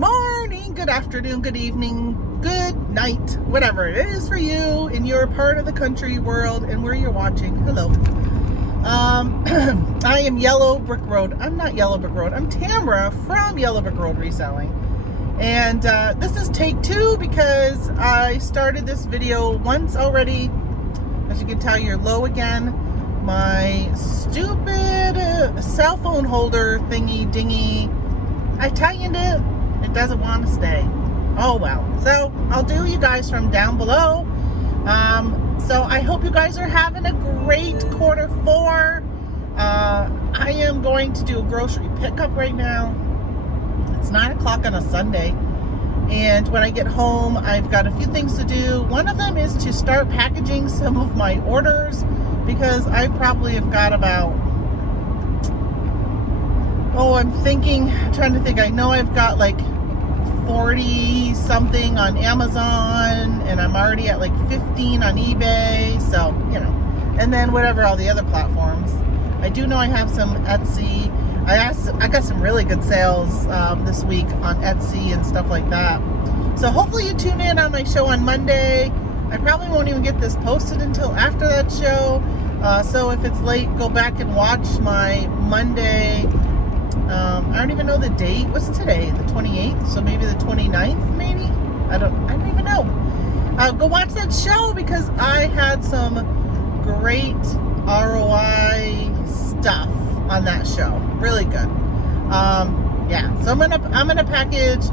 morning, good afternoon, good evening, good night, whatever it is for you in your part of the country, world, and where you're watching. Hello. I am Yellow Brick Road. I'm not Yellow Brick Road. I'm Tamara from Yellow Brick Road Reselling. And this is take 2 because I started this video once already. As you can tell, you're low again. My stupid cell phone holder thingy dingy, I tightened it. It doesn't want to stay. Oh well. So I'll do you guys from down below. So I hope you guys are having a great Q4. I am going to do a grocery pickup right now. It's 9 o'clock on a Sunday. And when I get home, I've got a few things to do. One of them is to start packaging some of my orders because I probably have got about, I'm trying to think. I know I've got like 40 something on Amazon and I'm already at like 15 on eBay. So, and then whatever, all the other platforms. I do know I have some Etsy. I got some really good sales this week on Etsy and stuff like that. So hopefully you tune in on my show on Monday. I probably won't even get this posted until after that show. So if it's late, go back and watch my Monday. I don't even know the date. What's today? The 28th? So maybe the 29th, maybe? I don't even know. Go watch that show because I had some great ROI stuff on that show. Really good. Yeah, so I'm gonna package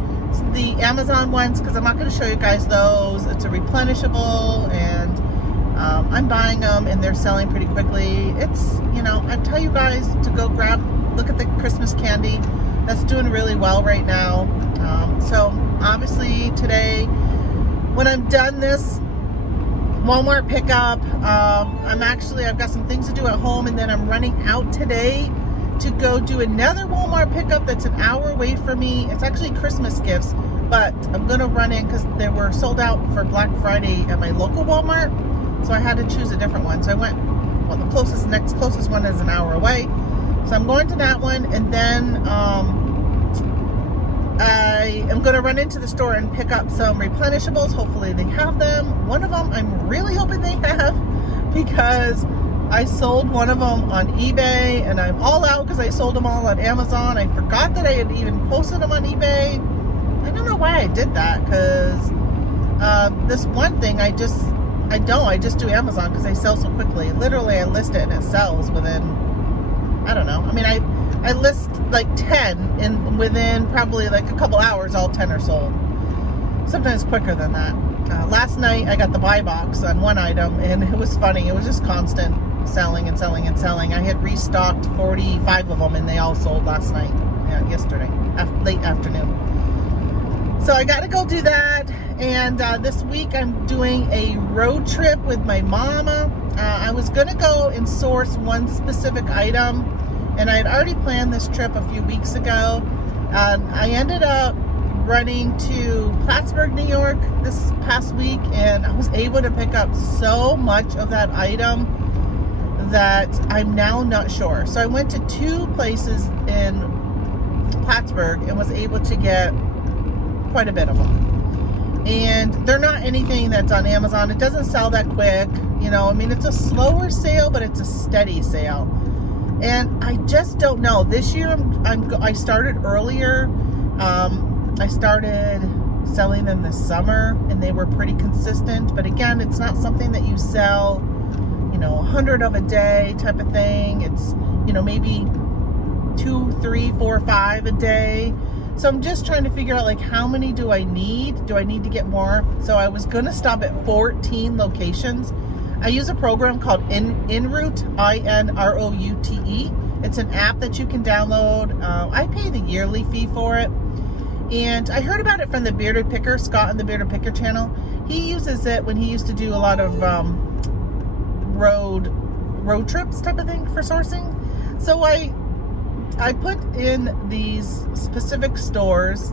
the Amazon ones because I'm not going to show you guys those. It's a replenishable and I'm buying them and they're selling pretty quickly. It's, I tell you guys to go look at the Christmas candy. That's doing really well right now. So obviously today, when I'm done this Walmart pickup, I've got some things to do at home, and then I'm running out today to go do another Walmart pickup that's an hour away from me. It's actually Christmas gifts, but I'm gonna run in because they were sold out for Black Friday at my local Walmart, so I had to choose a different one. So I went, the next closest one is an hour away. So I'm going to that one, and then I am going to run into the store and pick up some replenishables. Hopefully they have them. One of them I'm really hoping they have because I sold one of them on eBay and I'm all out because I sold them all on Amazon. I forgot that I had even posted them on eBay. I don't know why I did that because this one thing I just do Amazon because they sell so quickly. Literally I list it and it sells within, I don't know. I mean, I list like 10 and within probably like a couple hours, all 10 are sold. Sometimes quicker than that. Last night I got the buy box on one item and it was funny. It was just constant selling and selling and selling. I had restocked 45 of them and they all sold last night, yesterday, late afternoon. So I got to go do that. And this week I'm doing a road trip with my mama. I was going to go and source one specific item. And I had already planned this trip a few weeks ago. I ended up running to Plattsburgh, New York this past week, and I was able to pick up so much of that item that I'm now not sure. So I went to 2 places in Plattsburgh and was able to get quite a bit of them. And they're not anything that's on Amazon. It doesn't sell that quick. It's a slower sale, but it's a steady sale. And I just don't know. This year, I started earlier. I started selling them this summer, and they were pretty consistent. But again, it's not something that you sell, 100 of a day type of thing. It's, maybe 2, 3, 4, 5 a day. So I'm just trying to figure out, like, how many do I need? Do I need to get more? So I was going to stop at 14 locations. I use a program called Inroute, INROUTE. It's an app that you can download. I pay the yearly fee for it. And I heard about it from the Bearded Picker, Scott on the Bearded Picker channel. He uses it when he used to do a lot of road trips type of thing for sourcing. So I put in these specific stores,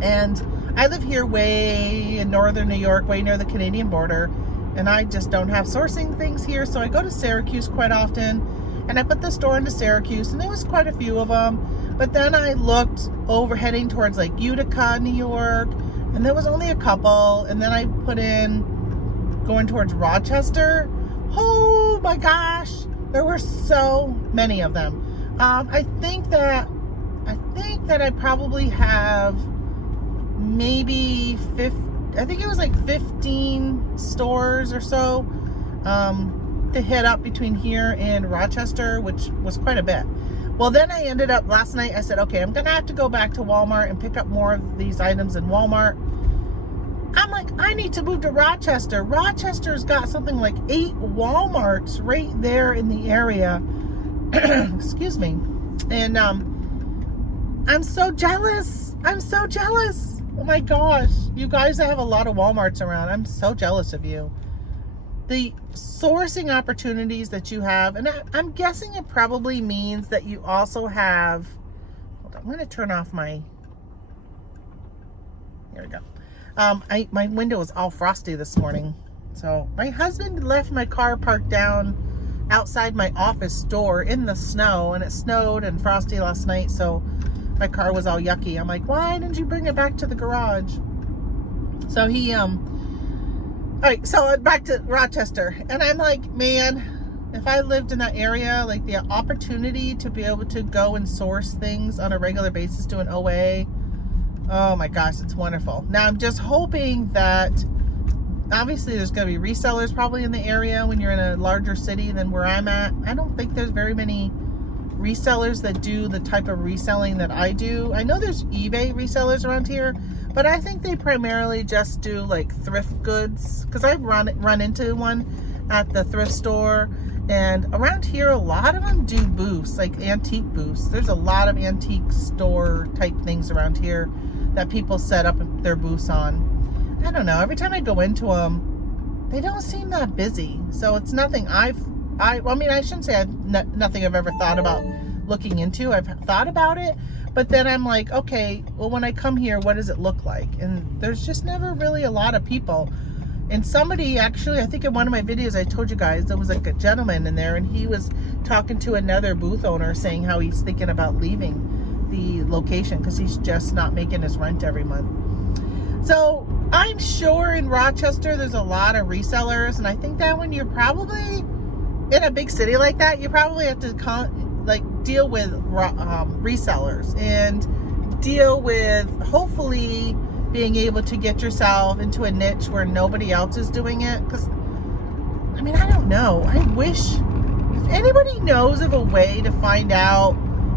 and I live here way in northern New York, way near the Canadian border. And I just don't have sourcing things here, so I go to Syracuse quite often. And I put the store into Syracuse, and there was quite a few of them. But then I looked over heading towards like Utica, New York, and there was only a couple. And then I put in going towards Rochester. Oh my gosh, there were so many of them. I think that I probably have maybe 15 stores or so to hit up between here and Rochester, which was quite a bit. Well, then I ended up last night, I said, okay, I'm gonna have to go back to Walmart and pick up more of these items in Walmart. I'm like, I need to move to Rochester. Rochester's got something like 8 Walmarts right there in the area. Excuse me. And I'm so jealous. I'm so jealous. Oh my gosh. You guys that have a lot of Walmarts around, I'm so jealous of you. The sourcing opportunities that you have, and I'm guessing it probably means that you also have, hold on, I'm going to turn off my, here we go. My window is all frosty this morning. So my husband left my car parked down outside my office door in the snow, and it snowed and frosty last night, so my car was all yucky. I'm like, why didn't you bring it back to the garage? So he, all right, so back to Rochester, and I'm like, man, if I lived in that area, like the opportunity to be able to go and source things on a regular basis, do an OA, oh my gosh, it's wonderful. Now I'm just hoping that obviously there's going to be resellers probably in the area when you're in a larger city than where I'm at. I don't think there's very many resellers that do the type of reselling that I do. I know there's eBay resellers around here, but I think they primarily just do like thrift goods, because I've run into one at the thrift store, and around here a lot of them do booths, like antique booths. There's a lot of antique store type things around here that people set up their booths on. I don't know, every time I go into them, they don't seem that busy. So it's nothing I mean, I shouldn't say nothing I've ever thought about looking into. I've thought about it, but then I'm like, okay, well, when I come here, what does it look like? And there's just never really a lot of people. And somebody actually, I think in one of my videos I told you guys, there was like a gentleman in there, and he was talking to another booth owner saying how he's thinking about leaving the location because he's just not making his rent every month. So I'm sure in Rochester there's a lot of resellers, and I think that when you're probably in a big city like that, you probably have to deal with resellers and deal with hopefully being able to get yourself into a niche where nobody else is doing it. Because I mean, I don't know, I wish, if anybody knows of a way to find out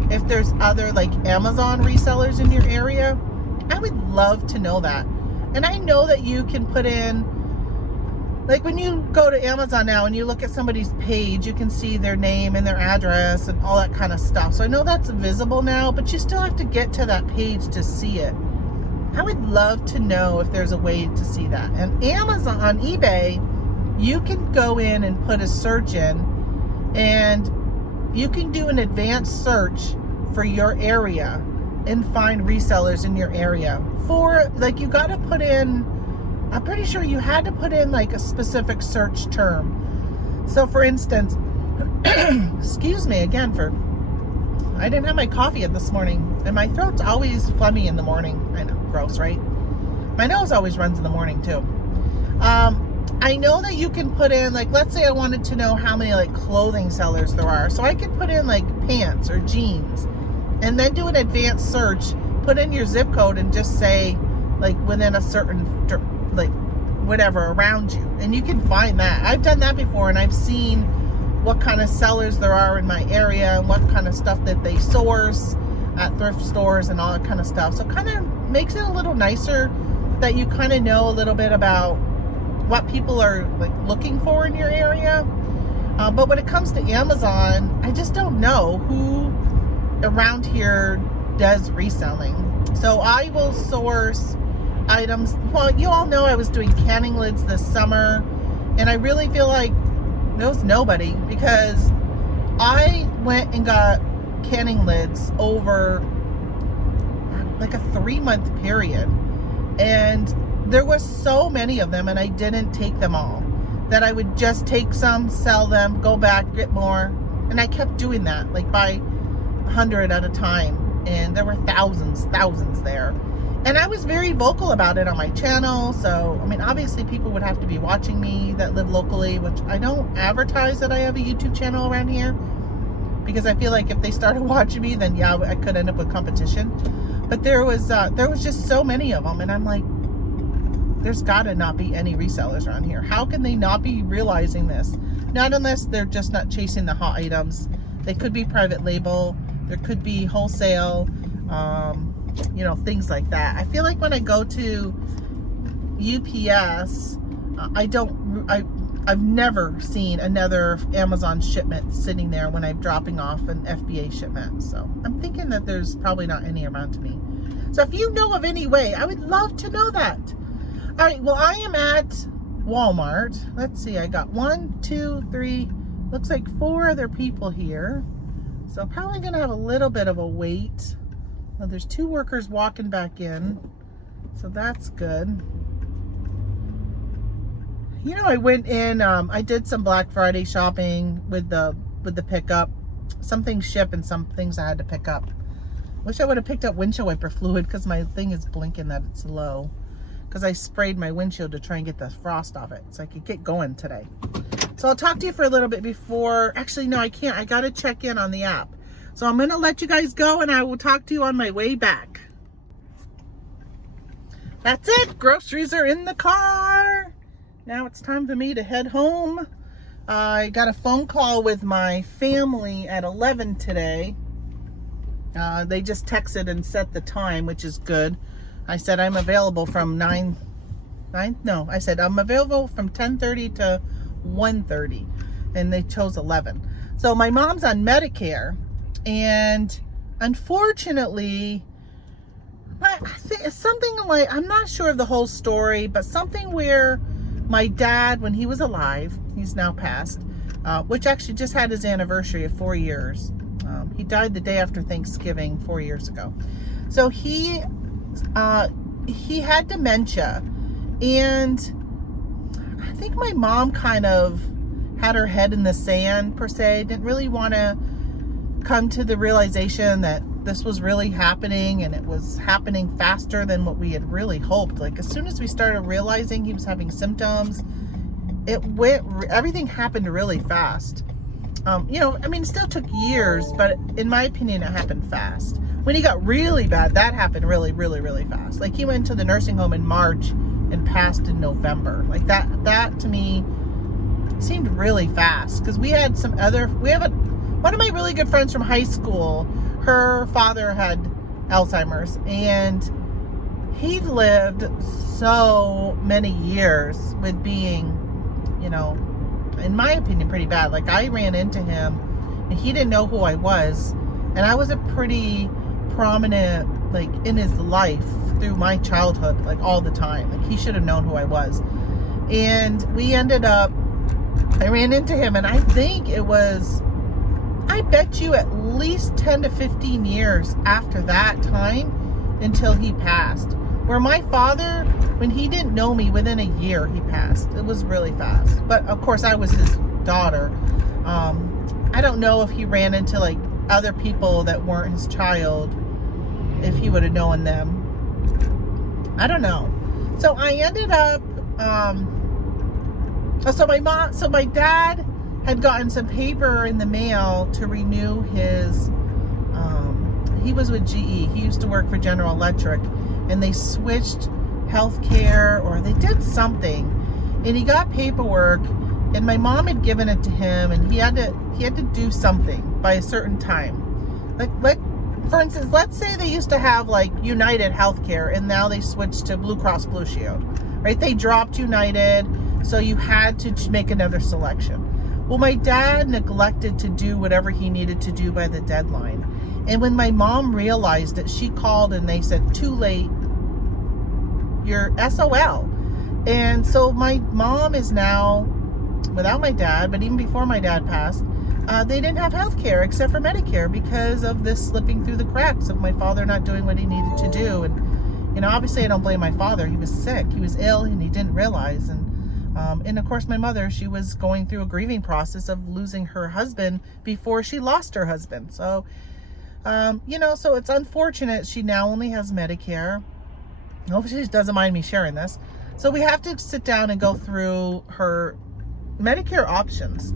if there's other like Amazon resellers in your area, I would love to know that. And I know that you can put in, like when you go to Amazon now and you look at somebody's page, you can see their name and their address and all that kind of stuff. So I know that's visible now, but you still have to get to that page to see it. I would love to know if there's a way to see that. And Amazon, on eBay, you can go in and put a search in, and you can do an advanced search for your area and find resellers in your area. For, like, you got to put in, I'm pretty sure you had to put in like a specific search term. So for instance, excuse me again I didn't have my coffee yet this morning, and my throat's always phlegmy in the morning. I know, gross, right? My nose always runs in the morning too. I know that you can put in, like, let's say I wanted to know how many like clothing sellers there are. So I could put in like pants or jeans, and then do an advanced search, put in your zip code, and just say like within a certain, like whatever around you, and you can find that. I've done that before, and I've seen what kind of sellers there are in my area and what kind of stuff that they source at thrift stores and all that kind of stuff. So it kind of makes it a little nicer that you kind of know a little bit about what people are like looking for in your area. But when it comes to Amazon, I just don't know who around here does reselling. So I will source items. Well, you all know I was doing canning lids this summer, and I really feel like there was nobody, because I went and got canning lids over like a 3-month period, and there was so many of them, and I didn't take them all, that I would just take some, sell them, go back, get more, And I kept doing that, like by 100 at a time. And there were thousands there. And I was very vocal about it on my channel. So, I mean, obviously people would have to be watching me that live locally, which I don't advertise that I have a YouTube channel around here, because I feel like if they started watching me, then yeah, I could end up with competition. But there was just so many of them. And I'm like, there's gotta not be any resellers around here. How can they not be realizing this? Not unless they're just not chasing the hot items. They could be private label. There could be wholesale, you know, things like that. I feel like when I go to UPS, I've never seen another Amazon shipment sitting there when I'm dropping off an FBA shipment. So I'm thinking that there's probably not any around me. So if you know of any way, I would love to know that. All right, well, I am at Walmart. Let's see, I got 1, 2, 3, looks like 4 other people here. So I'm probably gonna have a little bit of a wait. Well, there's 2 workers walking back in, so that's good. You know, I went in, I did some Black Friday shopping with the pickup. Some things ship and some things I had to pick up. Wish I would have picked up windshield wiper fluid because my thing is blinking that it's low. Because I sprayed my windshield to try and get the frost off it so I could get going today. So I'll talk to you for a little bit before, actually no, I can't. I gotta check in on the app. So I'm gonna let you guys go and I will talk to you on my way back. That's it, groceries are in the car. Now it's time for me to head home. I got a phone call with my family at 11 today. They just texted and set the time, which is good. I said I'm available from I said I'm available from 10:30 to 1:30, and they chose 11. So my mom's on Medicare, and unfortunately, I think it's something like, I'm not sure of the whole story, but something where my dad, when he was alive, he's now passed, which actually just had his anniversary of 4 years. He died the day after Thanksgiving 4 years ago. So he had dementia, and I think my mom kind of had her head in the sand, per se, didn't really want to come to the realization that this was really happening, and it was happening faster than what we had really hoped. Like, as soon as we started realizing he was having symptoms, everything happened really fast. You know, I mean, it still took years, but in my opinion, it happened fast. When he got really bad, that happened really, really, really fast. Like, he went to the nursing home in March and passed in November. Like, that to me seemed really fast, because we have one of my really good friends from high school, her father had Alzheimer's, and he lived so many years with being, you know, in my opinion, pretty bad. Like, I ran into him and he didn't know who I was, and I was a pretty prominent, like, in his life through my childhood, like, all the time. Like, he should have known who I was. And I ran into him, and I think it was, I bet you, at least 10 to 15 years after that time until he passed. Where my father, when he didn't know me, within a year he passed. It was really fast. But of course I was his daughter. I don't know if he ran into like other people that weren't his child, if he would have known them. I don't know. So I ended up, so my dad had gotten some paper in the mail to renew his, he was with GE. He used to work for General Electric, and they switched healthcare, or they did something, and he got paperwork, and my mom had given it to him, and he had to do something by a certain time. Like for instance, let's say they used to have like United Healthcare, and now they switched to Blue Cross Blue Shield, right? They dropped United, so you had to make another selection. Well, my dad neglected to do whatever he needed to do by the deadline. And when my mom realized it, she called and they said, too late, you're SOL. And so my mom is now without my dad, but even before my dad passed, they didn't have health care except for Medicare because of this slipping through the cracks of my father not doing what he needed to do. And, you know, obviously I don't blame my father. He was sick, he was ill, and he didn't realize. And And of course, my mother, she was going through a grieving process of losing her husband before she lost her husband. So, so it's unfortunate she now only has Medicare. Hopefully she doesn't mind me sharing this. So we have to sit down and go through her Medicare options.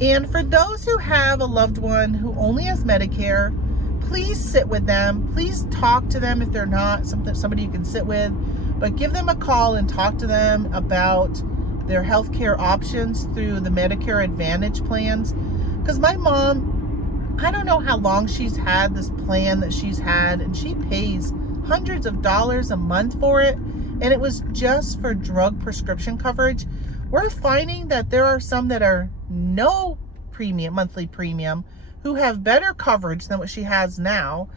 And for those who have a loved one who only has Medicare, please sit with them. Please talk to them if they're not somebody you can sit with. But give them a call and talk to them about their healthcare options through the Medicare Advantage plans. Because my mom, I don't know how long she's had this plan that she's had, and she pays hundreds of dollars a month for it, and it was just for drug prescription coverage. We're finding that there are some that are no premium, monthly premium, who have better coverage than what she has now,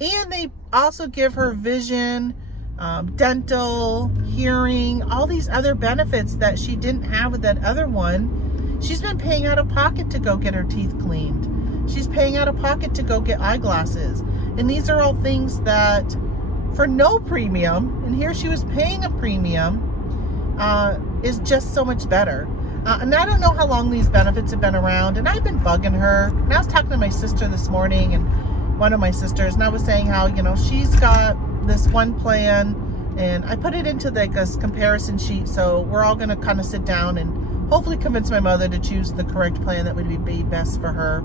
and they also give her vision, dental, hearing, all these other benefits that she didn't have with that other one. She's been paying out of pocket to go get her teeth cleaned. She's paying out of pocket to go get eyeglasses. And these are all things that for no premium, and here she was paying a premium, is just so much better. And I don't know how long these benefits have been around, and I've been bugging her. And I was talking to my sister this morning, and one of my sisters, and I was saying how, she's got this one plan, and I put it into like a comparison sheet, so we're all going to kind of sit down and hopefully convince my mother to choose the correct plan that would be best for her.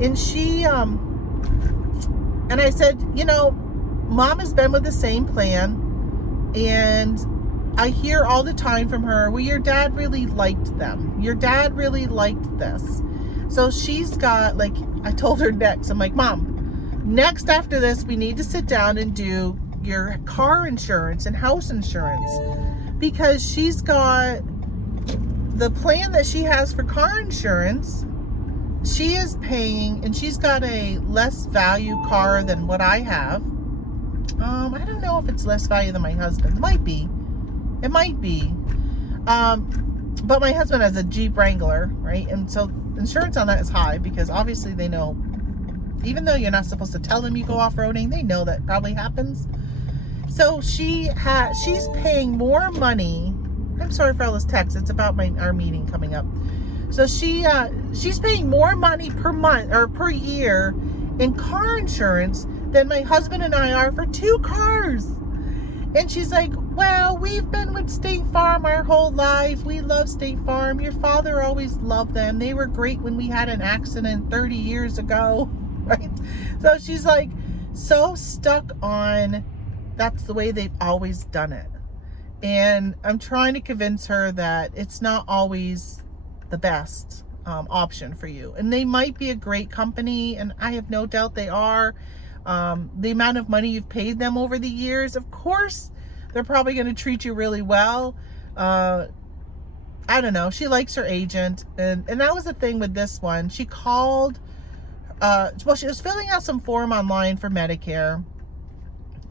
And she, and I said, Mom has been with the same plan, and I hear all the time from her, well, your dad really liked them. Your dad really liked this. So she's got, like, I told her next, I'm like, Mom, next after this, we need to sit down and do your car insurance and house insurance, because she's got the plan that she has for car insurance. She is paying, and she's got a less value car than what I have. I don't know if it's less value than my husband. It might be. But my husband has a Jeep Wrangler, right? And so insurance on that is high, because obviously they know, even though you're not supposed to tell them you go off-roading, they know that probably happens. So she's paying more money. I'm sorry for all this text. It's about our meeting coming up. So she's paying more money per month or per year in car insurance than my husband and I are for 2 cars. And she's like, well, we've been with State Farm our whole life. We love State Farm. Your father always loved them. They were great when we had an accident 30 years ago, right? So she's like so stuck on that's the way they've always done it. And I'm trying to convince her that it's not always the best option for you. And they might be a great company, and I have no doubt they are. The amount of money you've paid them over the years, of course, they're probably going to treat you really well. I don't know. She likes her agent. And that was the thing with this one. She called, she was filling out some form online for Medicare.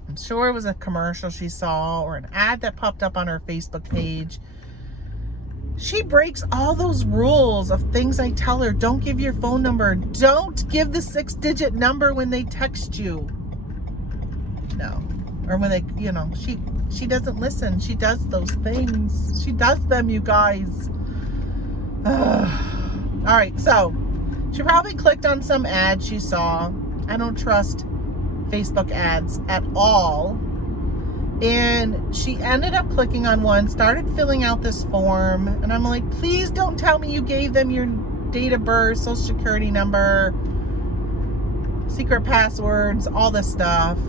I'm sure it was a commercial she saw or an ad that popped up on her Facebook page. She breaks all those rules of things I tell her. Don't give your phone number. Don't give the 6-digit number when they text you. No. Or when they, she doesn't listen. She does those things. She does them, you guys. All right, so she probably clicked on some ad she saw. I don't trust Facebook ads at all. And she ended up clicking on one, started filling out this form, and I'm like, please don't tell me you gave them your date of birth, social security number, secret passwords, all this stuff.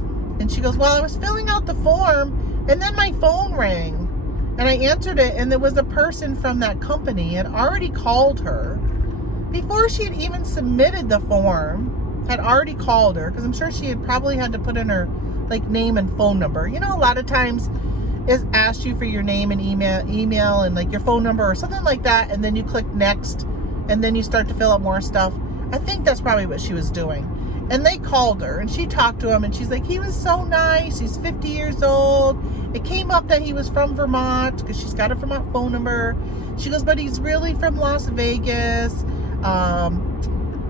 And she goes, well, I was filling out the form, and then my phone rang, and I answered it, and there was a person from that company had already called her before she had even submitted the form, had already called her, because I'm sure she had probably had to put in her name and phone number. A lot of times it asks you for your name and email and your phone number or something like that, and then you click next, and then you start to fill out more stuff. I think that's probably what she was doing. And they called her, and she talked to him, and she's like, he was so nice. He's 50 years old. It came up that he was from Vermont, because she's got a Vermont phone number. She goes, but he's really from Las Vegas.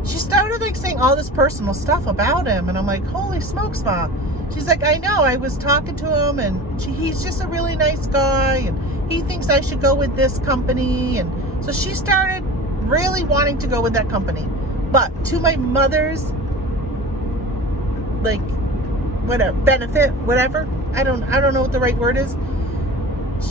She started saying all this personal stuff about him, and I'm like, holy smokes, Ma. she's like, I know, I was talking to him, and he's just a really nice guy, and he thinks I should go with this company. And so she started really wanting to go with that company. But to my mother's, like, whatever, benefit, whatever, I don't know what the right word is.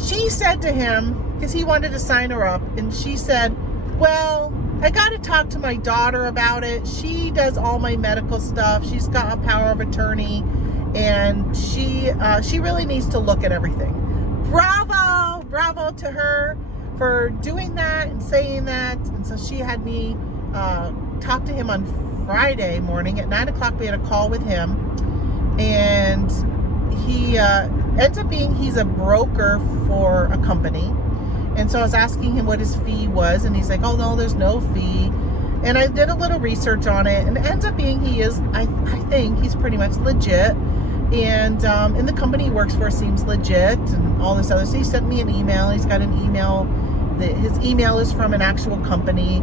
She said to him, because he wanted to sign her up, and she said, well, I got to talk to my daughter about it. She does all my medical stuff. She's got a power of attorney, and she really needs to look at everything. Bravo to her for doing that and saying that. And so she had me talk to him on Friday morning at 9 o'clock. We had a call with him, and he ends up being, he's a broker for a company. And so I was asking him what his fee was, and he's like, oh no, there's no fee. And I did a little research on it, and it ends up being he is, I think he's pretty much legit. And the company he works for seems legit and all this other. So he sent me an email. He's got an email. His email is from an actual company.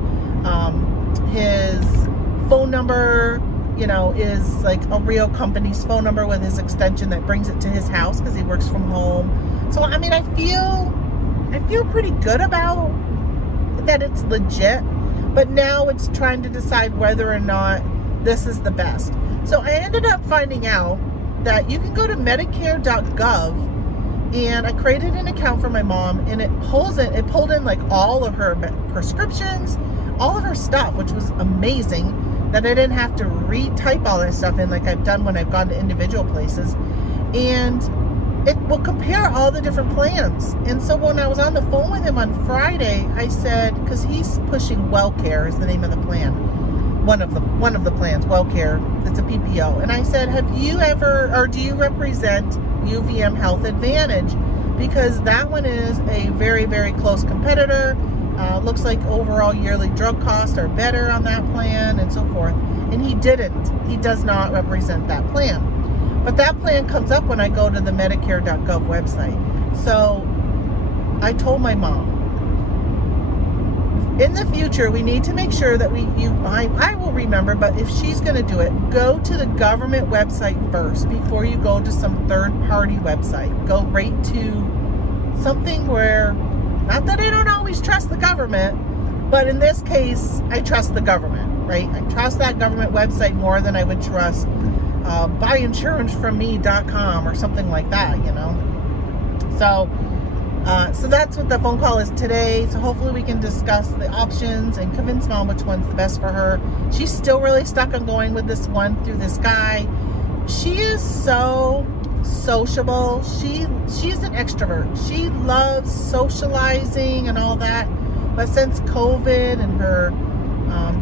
His phone number, is like a real company's phone number with his extension that brings it to his house because he works from home. So, I mean, I feel pretty good about that it's legit, but now it's trying to decide whether or not this is the best. So I ended up finding out that you can go to Medicare.gov, and I created an account for my mom, and it pulled in like all of her prescriptions, all of her stuff, which was amazing that I didn't have to retype all that stuff in like I've done when I've gone to individual places. And it will compare all the different plans. And so when I was on the phone with him on Friday, I said, because he's pushing WellCare is the name of the plan, one of the plans, WellCare, it's a PPO. And I said, have you ever, or do you represent UVM Health Advantage? Because that one is a very, very close competitor. Looks like overall yearly drug costs are better on that plan and so forth. And he does not represent that plan. But that plan comes up when I go to the Medicare.gov website. So I told my mom, in the future, we need to make sure that I will remember, but if she's going to do it, go to the government website first before you go to some third-party website. Go right to something where, not that I don't always trust the government, but in this case, I trust the government, right? I trust that government website more than I would trust buyinsuranceFromMe.com or something like that, So that's what the phone call is today. So hopefully we can discuss the options and convince mom which one's the best for her. She's still really stuck on going with this one through this guy. She is so sociable. She's an extrovert. She loves socializing and all that. But since COVID and her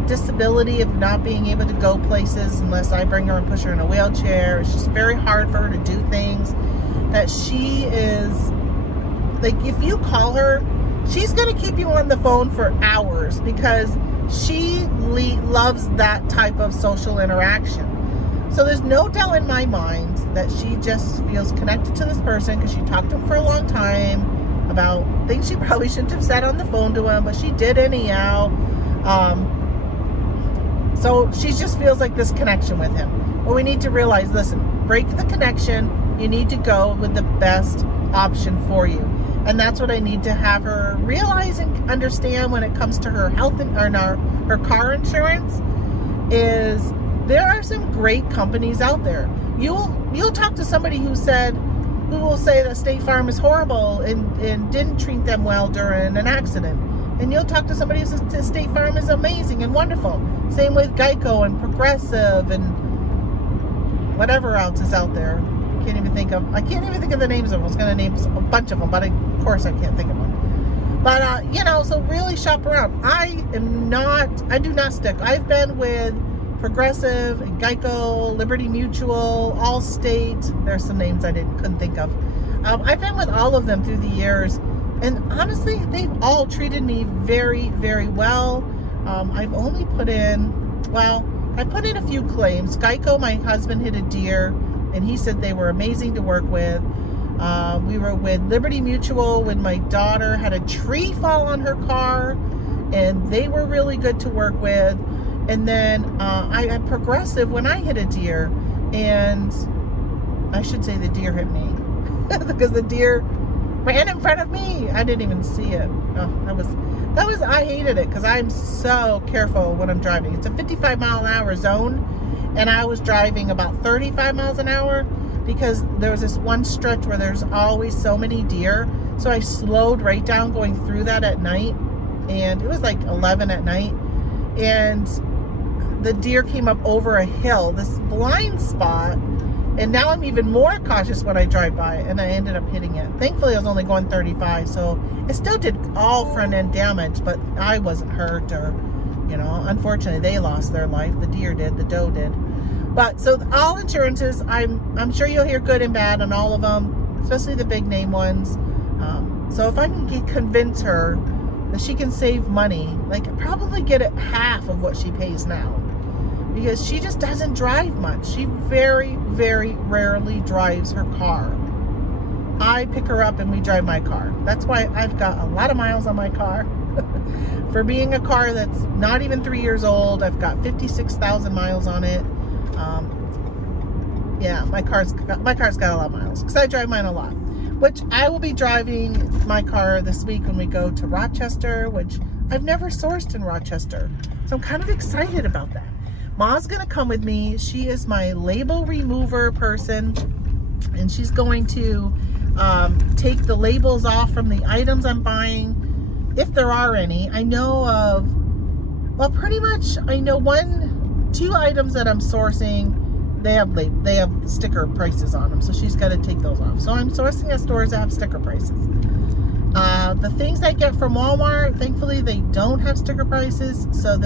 disability of not being able to go places unless I bring her and push her in a wheelchair, it's just very hard for her to do things that she is, like, if you call her, she's going to keep you on the phone for hours because she loves that type of social interaction. So there's no doubt in my mind that she just feels connected to this person because she talked to him for a long time about things she probably shouldn't have said on the phone to him, but she did anyhow. So she just feels like this connection with him. But we need to realize, listen, break the connection. You need to go with the best option for you. And that's what I need to have her realize and understand when it comes to her health her car insurance is there are some great companies out there. You'll talk to somebody who will say that State Farm is horrible and didn't treat them well during an accident. And you'll talk to somebody who says State Farm is amazing and wonderful. Same with Geico and Progressive and whatever else is out there. I can't even think of the names of them. I was going to name a bunch of them, but of course I can't think of them. But, so really shop around. I do not stick. I've been with Progressive, Geico, Liberty Mutual, Allstate. There's some names I couldn't think of. I've been with all of them through the years. And honestly, they've all treated me very, very well. I've only put in a few claims. Geico, my husband hit a deer, and he said they were amazing to work with. We were with Liberty Mutual when my daughter had a tree fall on her car, and they were really good to work with. And then I had Progressive when I hit a deer, and I should say the deer hit me because the deer ran in front of me. I didn't even see it. Oh, I hated it because I'm so careful when I'm driving. It's a 55 mile an hour zone, and I was driving about 35 miles an hour because there was this one stretch where there's always so many deer. So I slowed right down going through that at night, and it was like 11 at night, and the deer came up over a hill, this blind spot, and now I'm even more cautious when I drive by, and I ended up hitting it. Thankfully, I was only going 35, so it still did all front end damage, but I wasn't hurt, or, you know, unfortunately, they lost their life. The deer did, the doe did. But so all insurances, I'm sure you'll hear good and bad on all of them, especially the big name ones. So if I can convince her that she can save money, like probably get it half of what she pays now, because she just doesn't drive much. She very, very rarely drives her car. I pick her up and we drive my car. That's why I've got a lot of miles on my car. For being a car that's not even 3 years old, I've got 56,000 miles on it. Yeah, my car's got a lot of miles because I drive mine a lot. Which I will be driving my car this week when we go to Rochester, which I've never sourced in Rochester. So I'm kind of excited about that. Ma's gonna come with me. She is my label remover person, and she's going to take the labels off from the items I'm buying, if there are any. I know of, well, pretty much I know 2 items that I'm sourcing. They have sticker prices on them, so she's got to take those off. So I'm sourcing at stores that have sticker prices. The things I get from Walmart, thankfully they don't have sticker prices, so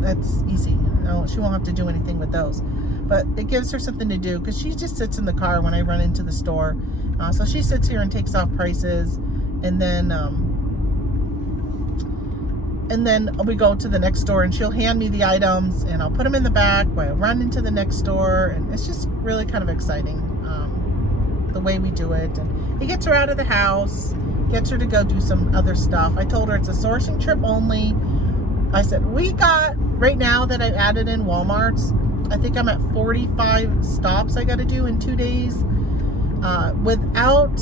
that's easy. No, she won't have to do anything with those. But it gives her something to do because she just sits in the car when I run into the store. So she sits here and takes off prices, and then we go to the next store and she'll hand me the items and I'll put them in the back while I run into the next store, and it's just really kind of exciting the way we do it. And it gets her out of the house, gets her to go do some other stuff. I told her it's a sourcing trip only. I said, we got, right now that I've added in Walmart's, I think I'm at 45 stops I got to do in 2 days. Without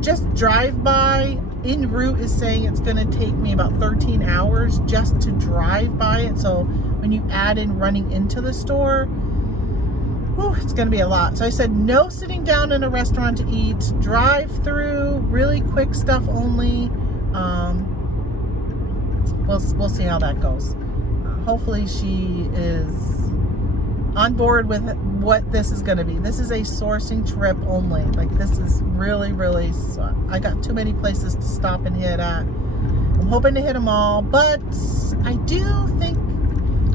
just drive-by, en route is saying it's going to take me about 13 hours just to drive by it. So when you add in running into the store, whew, it's going to be a lot. So I said no sitting down in a restaurant to eat, drive through, really quick stuff only. We'll see how that goes. Hopefully she is on board with what this is going to be. This is a sourcing trip only. Like, this is really, really, I got too many places to stop and hit at. I'm hoping to hit them all, but I do think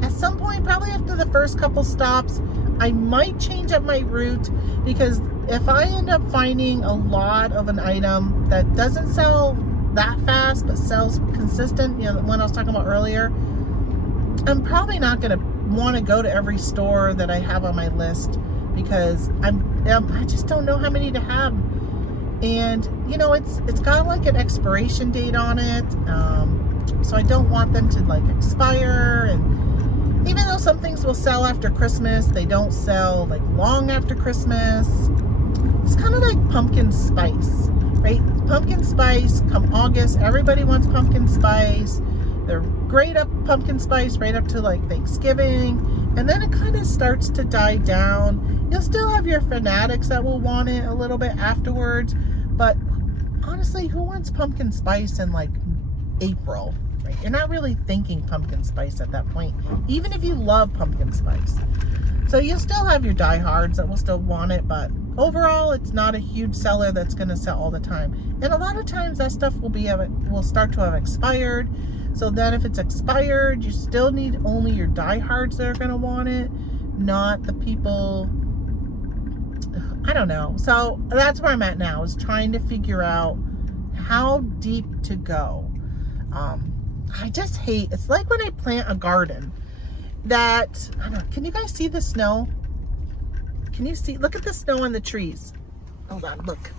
at some point, probably after the first couple stops, I might change up my route, because if I end up finding a lot of an item that doesn't sell that fast but sells consistent, you know, the one I was talking about earlier, I'm probably not going to want to go to every store that I have on my list, because I just don't know how many to have. And you know, it's got like an expiration date on it, so I don't want them to like expire. And even though some things will sell after Christmas, they don't sell like long after Christmas. It's kind of like pumpkin spice, right? Pumpkin spice, come August, everybody wants pumpkin spice. They're great up pumpkin spice right up to like Thanksgiving, and then it kind of starts to die down. You'll still have your fanatics that will want it a little bit afterwards, but honestly, who wants pumpkin spice in like April, right? You're not really thinking pumpkin spice at that point, even if you love pumpkin spice. So you'll still have your diehards that will still want it, but overall, it's not a huge seller that's going to sell all the time. And a lot of times that stuff will start to have expired. So then if it's expired, you still need only your diehards that are going to want it, not the people, I don't know. So that's where I'm at now, is trying to figure out how deep to go. I just hate, it's like when I plant a garden that, I don't know, can you guys see the snow? Can you see, look at the snow on the trees. Hold on, look.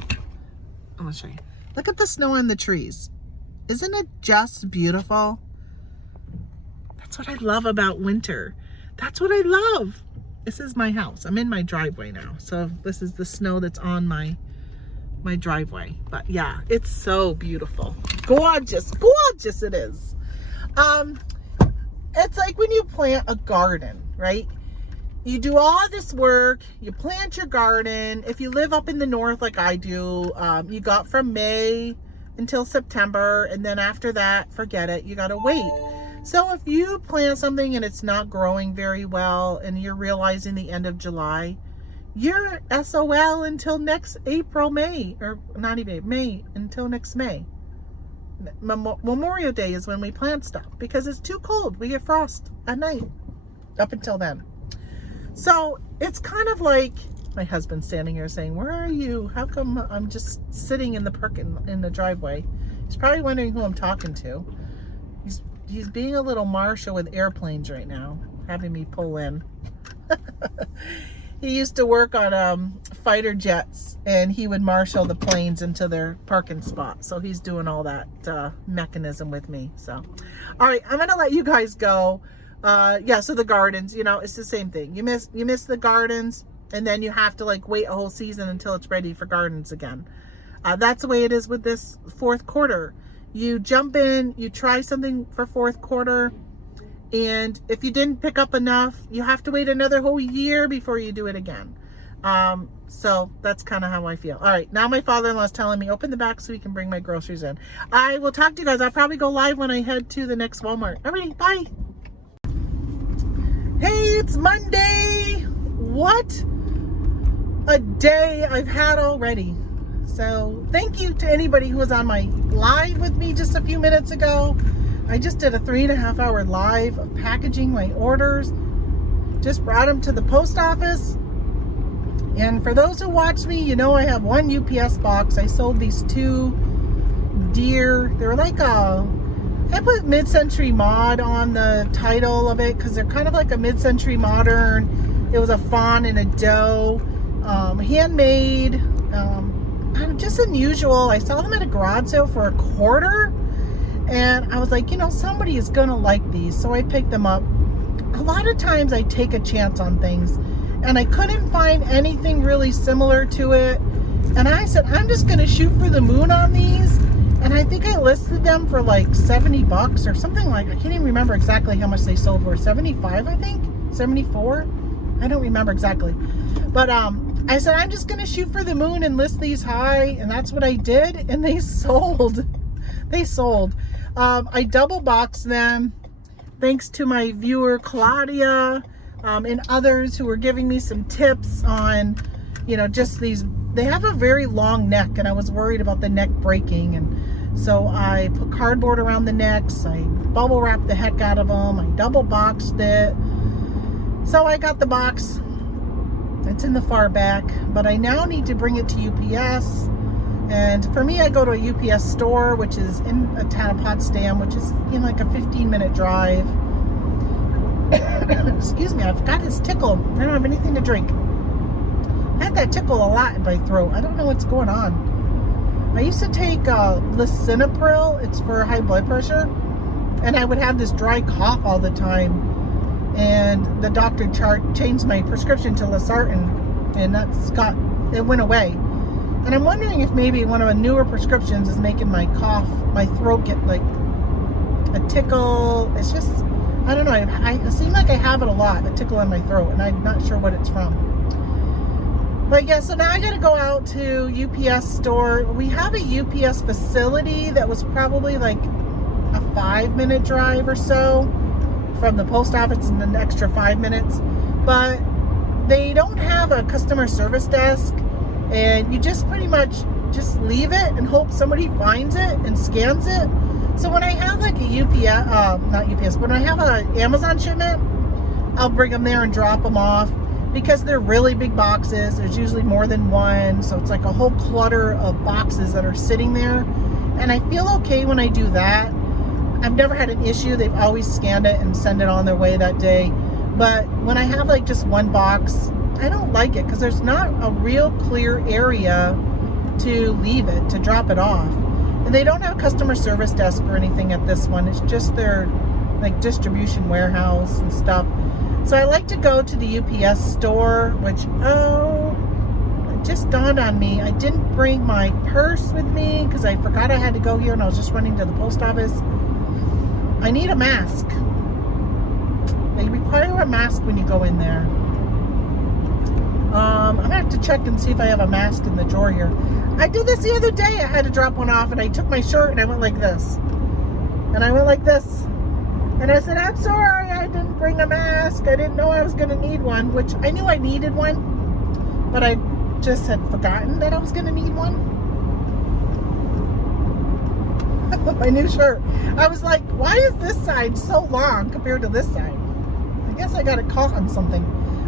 I'm going to show you. Look at the snow on the trees. Isn't it just beautiful? That's what I love about winter. That's what I love. this is my house. I'm in my driveway now. So this is the snow that's on my driveway. But yeah, it's so beautiful. Gorgeous, gorgeous it is. It's like when you plant a garden, right? You do all this work, you plant your garden. If you live up in the north like I do, you got from May until September, and then after that, forget it, you gotta wait. So if you plant something and it's not growing very well and you're realizing the end of July, you're SOL until next April, May, or not even May, until next May. Memorial Day is when we plant stuff because it's too cold. We get frost at night up until then. So it's kind of like my husband's standing here saying, where are you? How come I'm just sitting in the driveway? He's probably wondering who I'm talking to. He's being a little Marshall with airplanes right now, having me pull in. He used to work on fighter jets, and he would marshal the planes into their parking spot. So he's doing all that mechanism with me. So, all right, I'm gonna let you guys go. Yeah, so the gardens, it's the same thing. You miss the gardens, and then you have to like wait a whole season until it's ready for gardens again. That's the way it is with this fourth quarter. You jump in, you try something for fourth quarter, and if you didn't pick up enough, you have to wait another whole year before you do it again. So that's kind of how I feel. All right, now my father-in-law is telling me, open the back so we can bring my groceries in. I will talk to you guys. I'll probably go live when I head to the next Walmart. All right, bye. Hey, it's Monday. What a day I've had already. So thank you to anybody who was on my live with me just a few minutes ago. I just did a 3.5 hour live of packaging my orders. Just brought them to the post office. And for those who watch me, I have one UPS box. I sold these 2 deer. They were like I put mid-century mod on the title of it because they're kind of like a mid-century modern. It was a fawn and a doe, handmade, just unusual. I saw them at a garage sale for $1.25, and I was like, somebody is gonna like these, so I picked them up. A lot of times I take a chance on things, and I couldn't find anything really similar to it, and I said, I'm just gonna shoot for the moon on these. And I think I listed them for like $70 or something like, I can't even remember exactly how much they sold for. 75, I think, 74. I don't remember exactly. But I said, I'm just going to shoot for the moon and list these high. And that's what I did. And they sold. They sold. I double boxed them thanks to my viewer, Claudia, and others who were giving me some tips on, just these. They have a very long neck, and I was worried about the neck breaking, and so I put cardboard around the necks. I bubble wrapped the heck out of them. I double boxed it. So I got the box. It's in the far back, but I now need to bring it to UPS. And for me, I go to a UPS store, which is in a town of Potsdam, which is like a 15-minute drive. Excuse me, I've got this tickle. I don't have anything to drink. I had that tickle a lot in my throat. I don't know what's going on. I used to take lisinopril. It's for high blood pressure. And I would have this dry cough all the time. And the doctor changed my prescription to losartan. And it went away. And I'm wondering if maybe one of the newer prescriptions is making my throat get like a tickle. It's just, I don't know. It seems like I have it a lot, a tickle in my throat. And I'm not sure what it's from. But yeah, so now I got to go out to UPS store. We have a UPS facility that was probably like a 5-minute drive or so from the post office, and an extra 5 minutes. But they don't have a customer service desk, and you just pretty much just leave it and hope somebody finds it and scans it. So when I have like a not UPS, but when I have an Amazon shipment, I'll bring them there and drop them off. Because they're really big boxes, there's usually more than one, so it's like a whole clutter of boxes that are sitting there. And I feel okay when I do that. I've never had an issue. They've always scanned it and send it on their way that day. But when I have like just one box, I don't like it because there's not a real clear area to leave it, to drop it off. And they don't have a customer service desk or anything at this one. It's just their like distribution warehouse and stuff. So I like to go to the UPS store, which, it just dawned on me. I didn't bring my purse with me because I forgot I had to go here and I was just running to the post office. I need a mask. They require a mask when you go in there. I'm gonna have to check and see if I have a mask in the drawer here. I did this the other day. I had to drop one off and I took my shirt and I went like this. And I went like this. And I said, I'm sorry, I didn't bring a mask. I didn't know I was gonna need one, which I knew I needed one, but I just had forgotten that I was gonna need one. My new shirt. I was like, why is this side so long compared to this side? I guess I got it caught on something.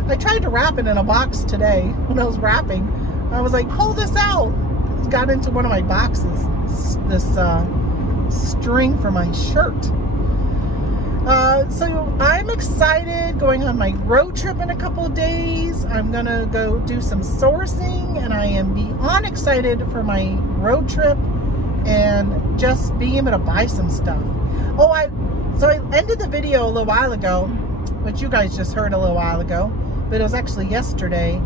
I tried to wrap it in a box today when I was wrapping. I was like, pull this out. It got into one of my boxes. This string for my shirt. So I'm excited going on my road trip in a couple of days. I'm gonna go do some sourcing, and I am beyond excited for my road trip and just being able to buy some stuff. So I ended the video a little while ago, which you guys just heard a little while ago, but it was actually yesterday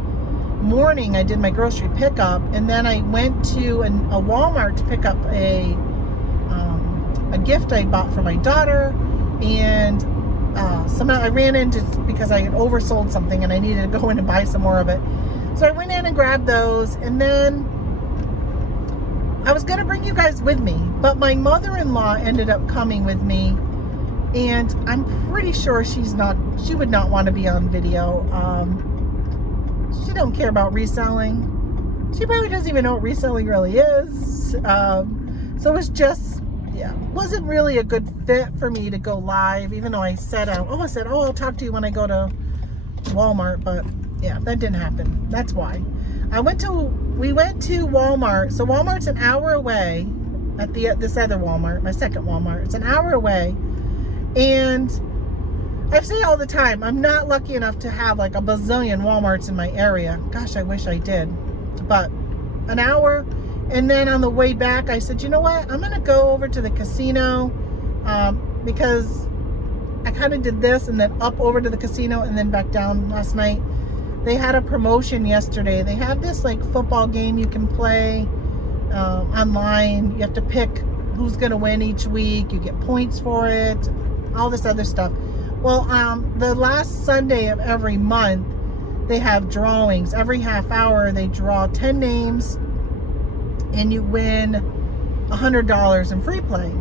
morning. I did my grocery pickup, and then I went to a Walmart to pick up a gift I bought for my daughter, and somehow I ran into, because I had oversold something and I needed to go in and buy some more of it. So I went in and grabbed those, and then I was going to bring you guys with me, but my mother-in-law ended up coming with me, and I'm pretty sure she would not want to be on video. She don't care about reselling. She probably doesn't even know what reselling really is. So it's just, wasn't really a good fit for me to go live, even though I said, I'll talk to you when I go to Walmart, but yeah, that didn't happen. That's why. We went to Walmart. So Walmart's an hour away at this other Walmart, my second Walmart. It's an hour away. And I say all the time, I'm not lucky enough to have like a bazillion Walmarts in my area. Gosh, I wish I did. But an hour. And then on the way back, I said, you know what? I'm going to go over to the casino because I kind of did this and then up over to the casino and then back down last night. They had a promotion yesterday. They have this like football game you can play online. You have to pick who's going to win each week. You get points for it, all this other stuff. Well, the last Sunday of every month, they have drawings. Every half hour, they draw 10 names, and you win $100 in free play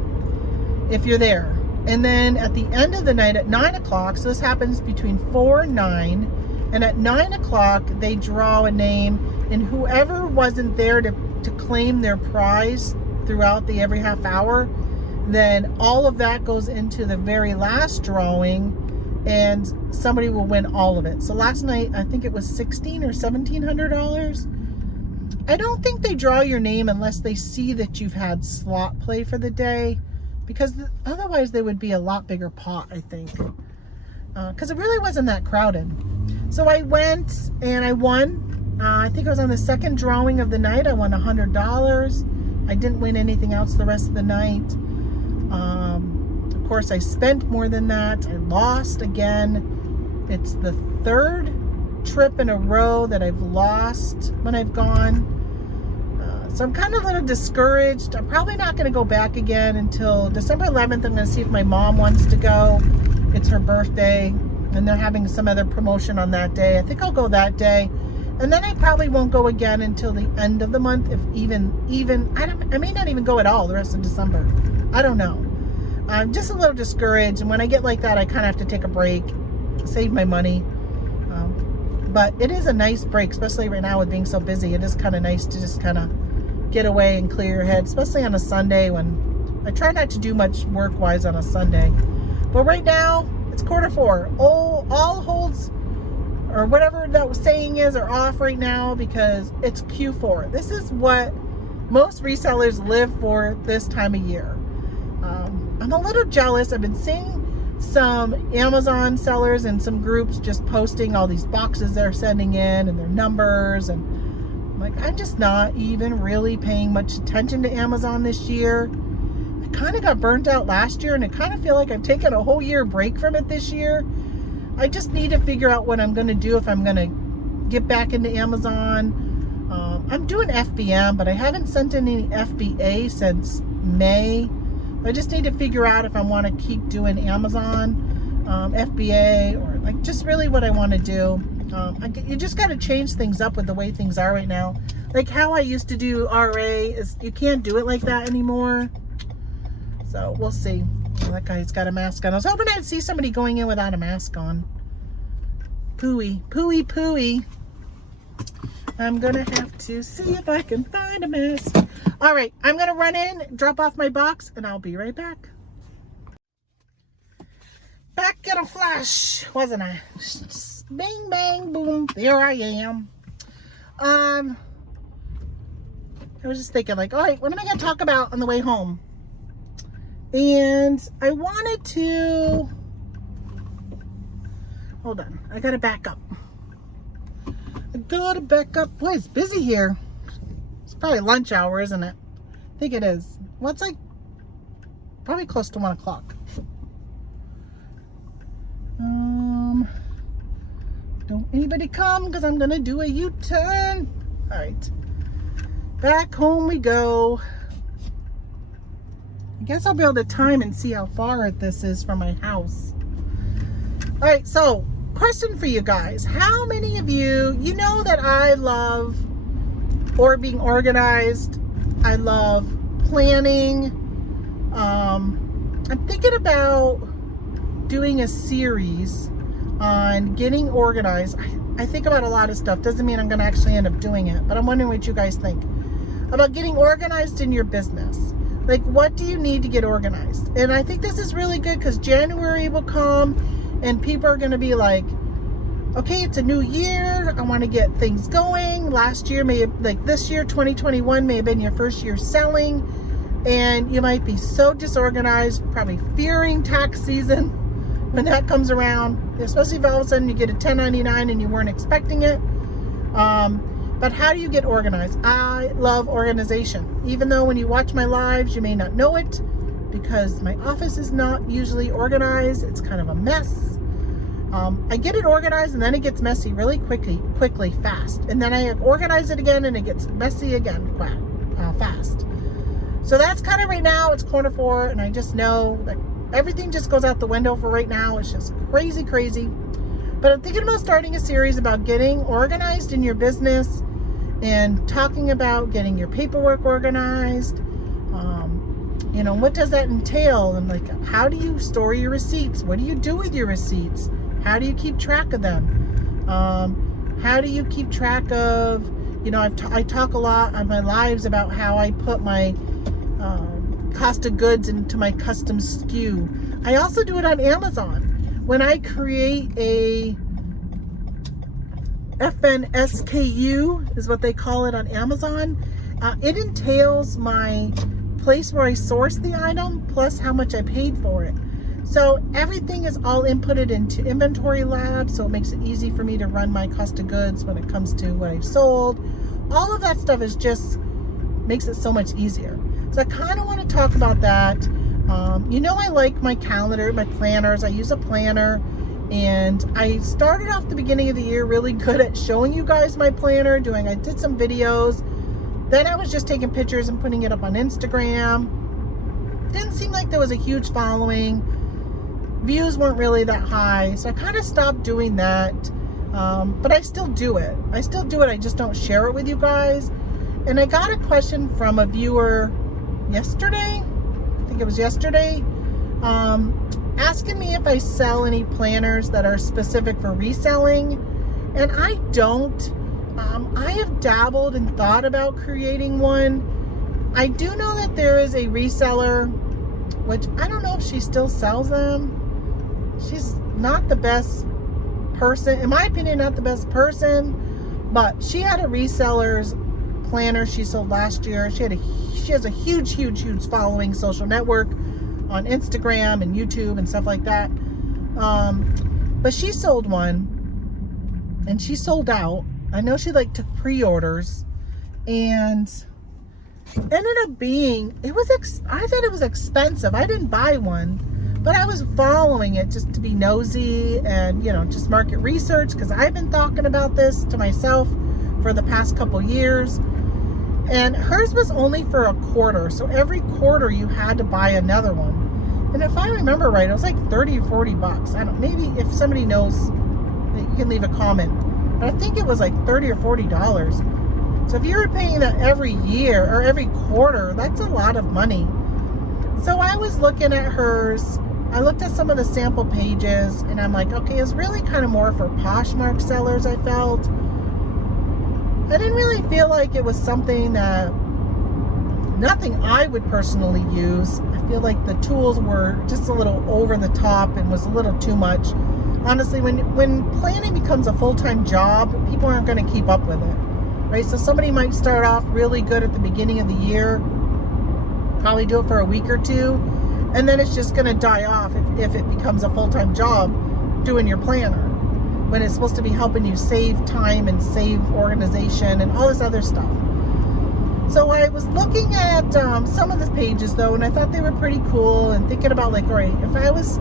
if you're there. And then at the end of the night at 9 o'clock, so this happens between 4 and 9, and at 9 o'clock, they draw a name, and whoever wasn't there to claim their prize throughout the every half hour, then all of that goes into the very last drawing, and somebody will win all of it. So last night, I think it was $1,600 or $1,700. I don't think they draw your name unless they see that you've had slot play for the day, because otherwise they would be a lot bigger pot, I think, because it really wasn't that crowded. So I went and I won. I think I was on the second drawing of the night. I won $100. I didn't win anything else the rest of the night. Of course, I spent more than that. I lost again. It's the third trip in a row that I've lost when I've gone. So I'm kind of a little discouraged. I'm probably not going to go back again until December 11th. I'm going to see if my mom wants to go. It's her birthday, and they're having some other promotion on that day. I think I'll go that day. And then I probably won't go again until the end of the month, if even I may not even go at all the rest of December. I don't know. I'm just a little discouraged, and when I get like that, I kind of have to take a break, save my money. But it is a nice break, especially right now with being so busy. It is kind of nice to just kind of get away and clear your head, especially on a Sunday when I try not to do much work-wise on a Sunday. But right now, it's Q4. All holds, or whatever that saying is, are off right now because it's Q4. This is what most resellers live for this time of year. I'm a little jealous. I've been seeing some Amazon sellers and some groups just posting all these boxes they're sending in and their numbers, and I'm like, I'm just not even really paying much attention to Amazon this year. I kind of got burnt out last year, and I kind of feel like I've taken a whole year break from it this year. I just need to figure out what I'm going to do if I'm going to get back into Amazon. I'm doing FBM, but I haven't sent in any FBA since May. I just need to figure out if I want to keep doing Amazon, FBA, or like just really what I want to do. You just got to change things up with the way things are right now. Like how I used to do RA, is you can't do it like that anymore. So we'll see. That guy's got a mask on. I was hoping I'd see somebody going in without a mask on. Pooey, pooey, pooey. I'm gonna have to see if I can find a mask. All right, I'm gonna run in, drop off my box, and I'll be right back. Back in a flash, wasn't I? Bang, bang, boom, there I am. I was just thinking like, all right, what am I gonna talk about on the way home? And I wanted to, hold on, I gotta back up. I gotta back up. Boy, it's busy here. It's probably lunch hour, isn't it? I think it is. Well, it's like probably close to 1 o'clock. Don't anybody come, because I'm gonna do a U-turn. All right, back home we go. I guess I'll be able to time and see how far this is from my house. All right, so question for you guys. How many of you know that I love being organized? I love planning. I'm thinking about doing a series on getting organized. I think about a lot of stuff. Doesn't mean I'm going to actually end up doing it, but I'm wondering what you guys think about getting organized in your business. Like, what do you need to get organized? And I think this is really good because January will come and people are going to be like, okay, it's a new year. I want to get things going. Last year, this year, 2021, may have been your first year selling. And you might be so disorganized, probably fearing tax season when that comes around, especially if all of a sudden you get a 1099 and you weren't expecting it. But how do you get organized? I love organization. Even though when you watch my lives, you may not know it because my office is not usually organized. It's kind of a mess. I get it organized and then it gets messy really quickly, fast. And then I organize it again and it gets messy again, fast. So that's kind of right now, it's Q4, and I just know that everything just goes out the window for right now. It's just crazy, crazy. But I'm thinking about starting a series about getting organized in your business and talking about getting your paperwork organized. What does that entail? And like, how do you store your receipts? What do you do with your receipts? How do you keep track of them? How do you keep track of, I talk a lot on my lives about how I put my cost of goods into my custom SKU. I also do it on Amazon. When I create a FNSKU, is what they call it on Amazon, it entails my place where I source the item plus how much I paid for it. So everything is all inputted into Inventory Lab, so it makes it easy for me to run my cost of goods when it comes to what I've sold. All of that stuff is just makes it so much easier. So I kind of want to talk about that. I like my calendar, my planners. I use a planner, and I started off the beginning of the year really good at showing you guys my planner. I did some videos. Then I was just taking pictures and putting it up on Instagram. Didn't seem like there was a huge following. Views weren't really that high, so I kind of stopped doing that. But I still do it. I just don't share it with you guys. And I got a question from a viewer yesterday. I think it was yesterday. Asking me if I sell any planners that are specific for reselling. And I don't. I have dabbled and thought about creating one. I do know that there is a reseller, which I don't know if she still sells them. She's not the best person, in my opinion, not the best person, but she had a reseller's planner she sold last year. She has a huge following, social network on Instagram and YouTube and stuff like that. But she sold one and she sold out. I know she took pre-orders, and ended up being, I thought it was expensive. I didn't buy one, but I was following it just to be nosy and, just market research, because I've been talking about this to myself for the past couple years. And hers was only for a quarter. So every quarter you had to buy another one. And if I remember right, it was like 30 or 40 bucks. Maybe if somebody knows, you can leave a comment. But I think it was like 30 or $40. So if you were paying that every year or every quarter, that's a lot of money. So I was looking at hers. I looked at some of the sample pages and I'm like, okay, it's really kind of more for Poshmark sellers, I felt. I didn't really feel like it was something that, nothing I would personally use. I feel like the tools were just a little over the top and was a little too much. Honestly, when planning becomes a full-time job, people aren't going to keep up with it, right? So somebody might start off really good at the beginning of the year, probably do it for a week or two, and then it's just going to die off if it becomes a full-time job doing your planner, when it's supposed to be helping you save time and save organization and all this other stuff. So I was looking at some of the pages though, and I thought they were pretty cool, and thinking about like, all right, if I was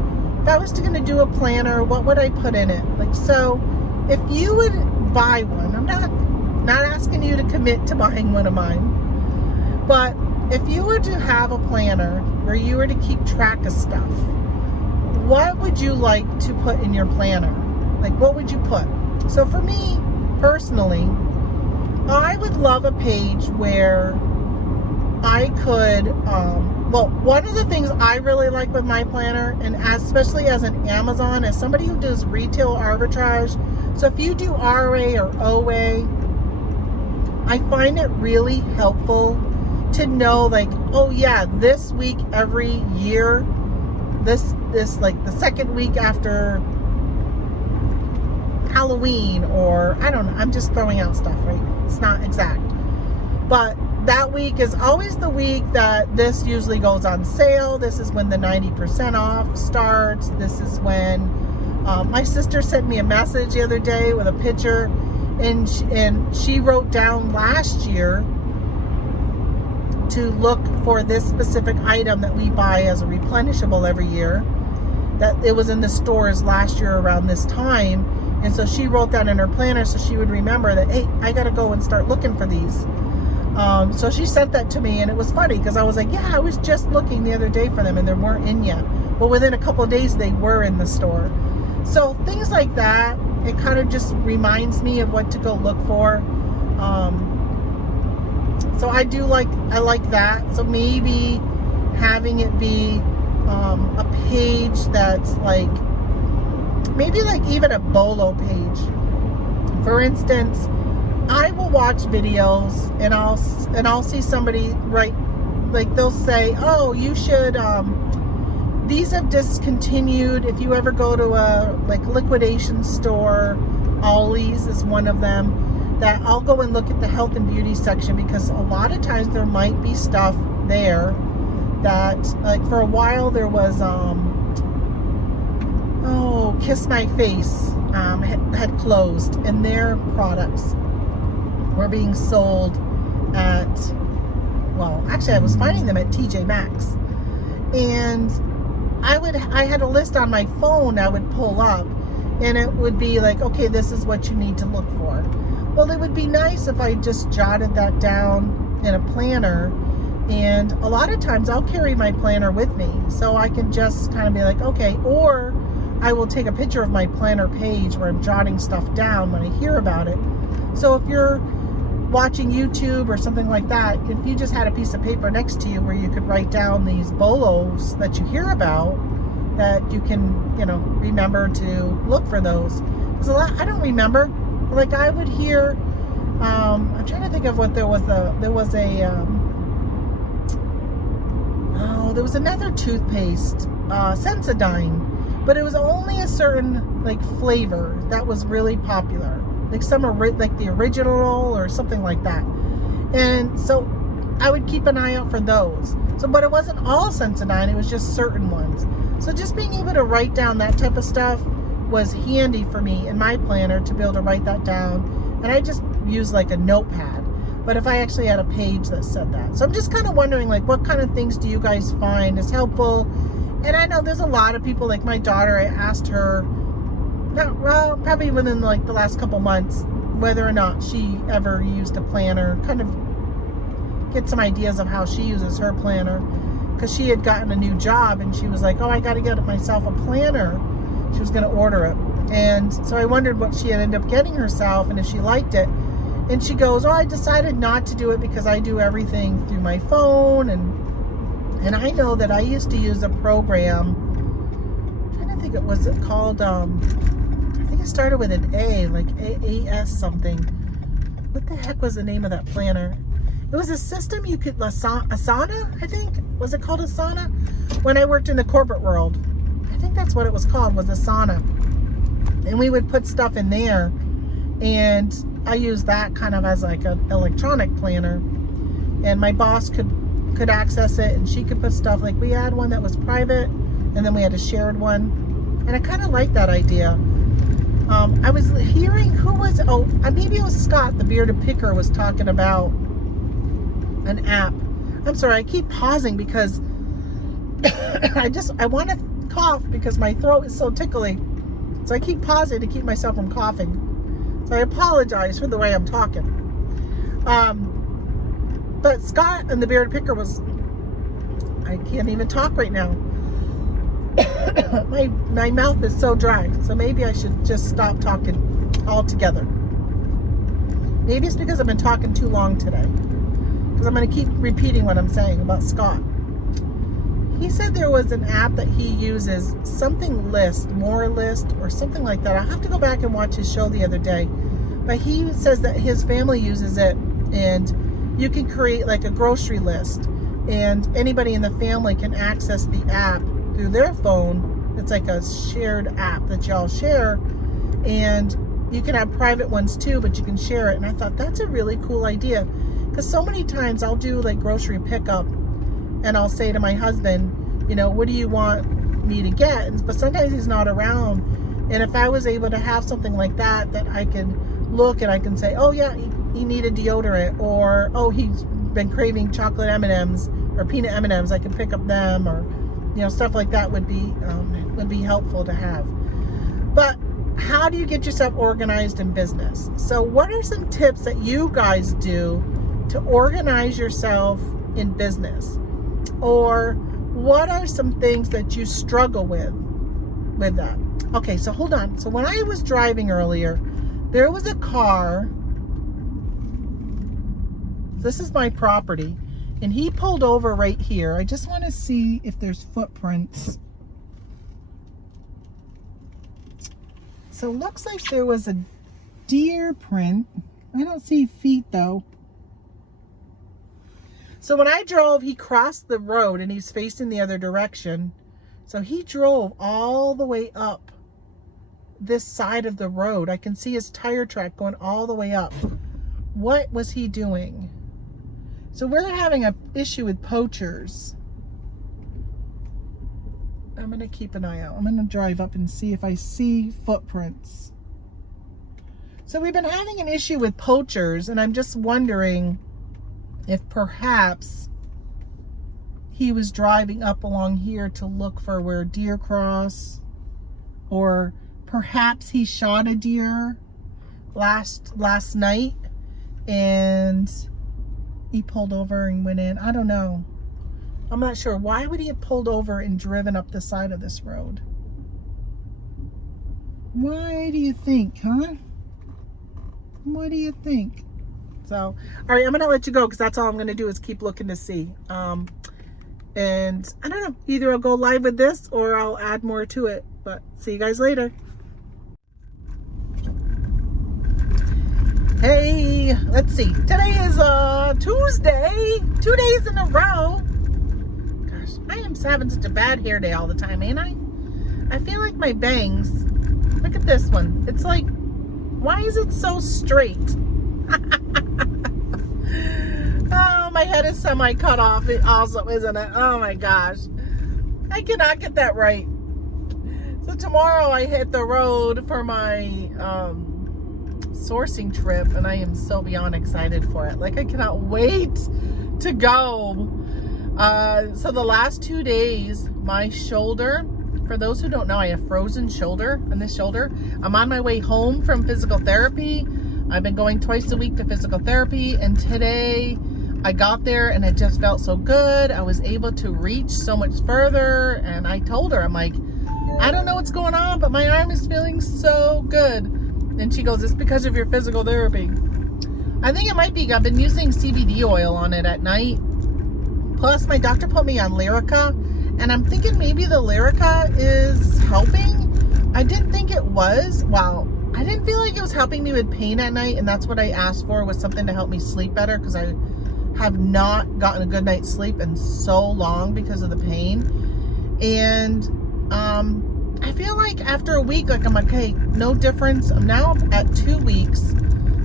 going to do a planner, what would I put in it? Like, so if you would buy one, I'm not asking you to commit to buying one of mine, but if you were to have a planner where you were to keep track of stuff, what would you like to put in your planner? Like, what would you put? So for me personally, I would love a page where I could, one of the things I really like with my planner, and especially as an Amazon, as somebody who does retail arbitrage, so if you do RA or OA, I find it really helpful to know, like, oh yeah, this week every year, this like the second week after Halloween, or I don't know, I'm just throwing out stuff, right? It's not exact, but that week is always the week that this usually goes on sale. This is when the 90% off starts. This is when my sister sent me a message the other day with a picture, and she wrote down last year to look for this specific item that we buy as a replenishable every year, that it was in the stores last year around this time. And so she wrote that in her planner so she would remember that, hey, I got to go and start looking for these. So she sent that to me, and it was funny because I was like, yeah, I was just looking the other day for them and they weren't in yet. But within a couple of days, they were in the store. So things like that, it kind of just reminds me of what to go look for. So I like that. So maybe having it be a page that's like, maybe like even a BOLO page. For instance, I will watch videos and I'll see somebody write, like they'll say, oh, you should, these have discontinued. If you ever go to a like liquidation store, Ollie's is one of them, that I'll go and look at the health and beauty section, because a lot of times there might be stuff there that, like for a while there was, Kiss My Face had closed, and their products were being sold at, well, actually I was finding them at TJ Maxx, and I had a list on my phone I would pull up, and it would be like, okay, this is what you need to look for. Well, it would be nice if I just jotted that down in a planner, and a lot of times I'll carry my planner with me so I can just kind of be like, okay, or I will take a picture of my planner page where I'm jotting stuff down when I hear about it. So if you're watching YouTube or something like that, if you just had a piece of paper next to you where you could write down these BOLOs that you hear about, that you can, remember to look for those. Because a lot, I don't remember. Like I would hear, I'm trying to think of what there was another toothpaste, Sensodyne. But it was only a certain like flavor that was really popular, like like the original or something like that. And so I would keep an eye out for those. So, but it wasn't all Sensodyne; it was just certain ones. So just being able to write down that type of stuff was handy for me in my planner, to be able to write that down. And I just use like a notepad. but if I actually had a page that said that. So I'm just kind of wondering, like, what kind of things do you guys find is helpful? And I know there's a lot of people, like my daughter, I asked her, probably within like the last couple months, whether or not she ever used a planner, kind of get some ideas of how she uses her planner, because she had gotten a new job and she was like, oh, I got to get myself a planner. She was going to order it. And so I wondered what she had ended up getting herself and if she liked it. And she goes, oh, I decided not to do it because I do everything through my phone. And I know that I used to use a program, I'm trying to think, it was called, I think it started with an A, like AAS something. What the heck was the name of that planner? It was a system you could, Asana, I think. Was it called Asana? When I worked in the corporate world. I think that's what it was called, was Asana. And we would put stuff in there. And I used that kind of as like an electronic planner. And my boss could access it, and she could put stuff, like we had one that was private, and then we had a shared one. And I kind of like that idea. I was hearing, maybe it was Scott, the bearded picker, was talking about an app. I'm sorry, I keep pausing because I want to cough because my throat is so tickly. So I keep pausing to keep myself from coughing. So I apologize for the way I'm talking. But Scott and the bearded picker I can't even talk right now. my mouth is so dry. So maybe I should just stop talking altogether. Maybe it's because I've been talking too long today. Because I'm going to keep repeating what I'm saying about Scott. He said there was an app that he uses, something more list, or something like that. I'll have to go back and watch his show the other day. But he says that his family uses it, and you can create like a grocery list, and anybody in the family can access the app through their phone. It's like a shared app that y'all share, and you can have private ones too, but you can share it. And I thought that's a really cool idea, because so many times I'll do like grocery pickup, and I'll say to my husband, what do you want me to get? But sometimes he's not around. And if I was able to have something like that I can look and I can say, oh yeah, he needed deodorant, or oh, he's been craving chocolate M&Ms or peanut M&Ms, I can pick up them, or stuff like that would be helpful to have. But how do you get yourself organized in business? So what are some tips that you guys do to organize yourself in business? Or what are some things that you struggle with that? Okay, so hold on. So when I was driving earlier, there was a car. This is my property. And he pulled over right here. I just want to see if there's footprints. So it looks like there was a deer print. I don't see feet though. So when I drove, he crossed the road and he's facing the other direction. So he drove all the way up this side of the road. I can see his tire track going all the way up. What was he doing? So we're having an issue with poachers. I'm going to keep an eye out. I'm going to drive up and see if I see footprints. So we've been having an issue with poachers, and I'm just wondering if perhaps he was driving up along here to look for where deer cross, or perhaps he shot a deer last night and he pulled over and went in. I don't know. I'm not sure. Why would he have pulled over and driven up the side of this road? Why do you think, huh? What do you think? So, all right, I'm going to let you go because that's all I'm going to do is keep looking to see. And I don't know, either I'll go live with this or I'll add more to it. But see you guys later. Hey, let's see. Today is Tuesday. 2 days in a row. Gosh, I am having such a bad hair day all the time, ain't I? I feel like my bangs. Look at this one. It's like, why is it so straight? Oh, my head is semi-cut off also, isn't it? Oh my gosh. I cannot get that right. So tomorrow I hit the road for my sourcing trip, and I am so beyond excited for it. Like, I cannot wait to go. So the last 2 days, my shoulder, for those who don't know, I have frozen shoulder on this shoulder. I'm on my way home from physical therapy. I've been going twice a week to physical therapy, and today I got there and it just felt so good. I was able to reach so much further, and I told her, I'm like, I don't know what's going on, but my arm is feeling so good. And she goes, it's because of your physical therapy. I think it might be. I've been using CBD oil on it at night. Plus, my doctor put me on Lyrica, and I'm thinking maybe the Lyrica is helping. I didn't think it was. Wow. I didn't feel like it was helping me with pain at night, and that's what I asked for, was something to help me sleep better, because I have not gotten a good night's sleep in so long because of the pain. And I feel like after a week, like, I'm like, hey, no difference. I'm now at 2 weeks.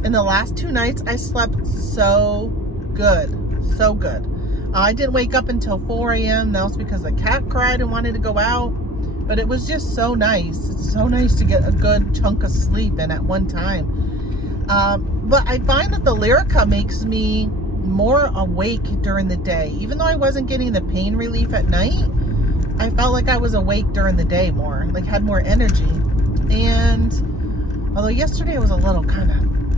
In the last 2 nights, I slept so good. So good. I didn't wake up until 4 a.m. That was because the cat cried and wanted to go out. But it was just so nice. It's so nice to get a good chunk of sleep in at one time. But I find that the Lyrica makes me more awake during the day. Even though I wasn't getting the pain relief at night, I felt like I was awake during the day more, like had more energy. And although yesterday I was a little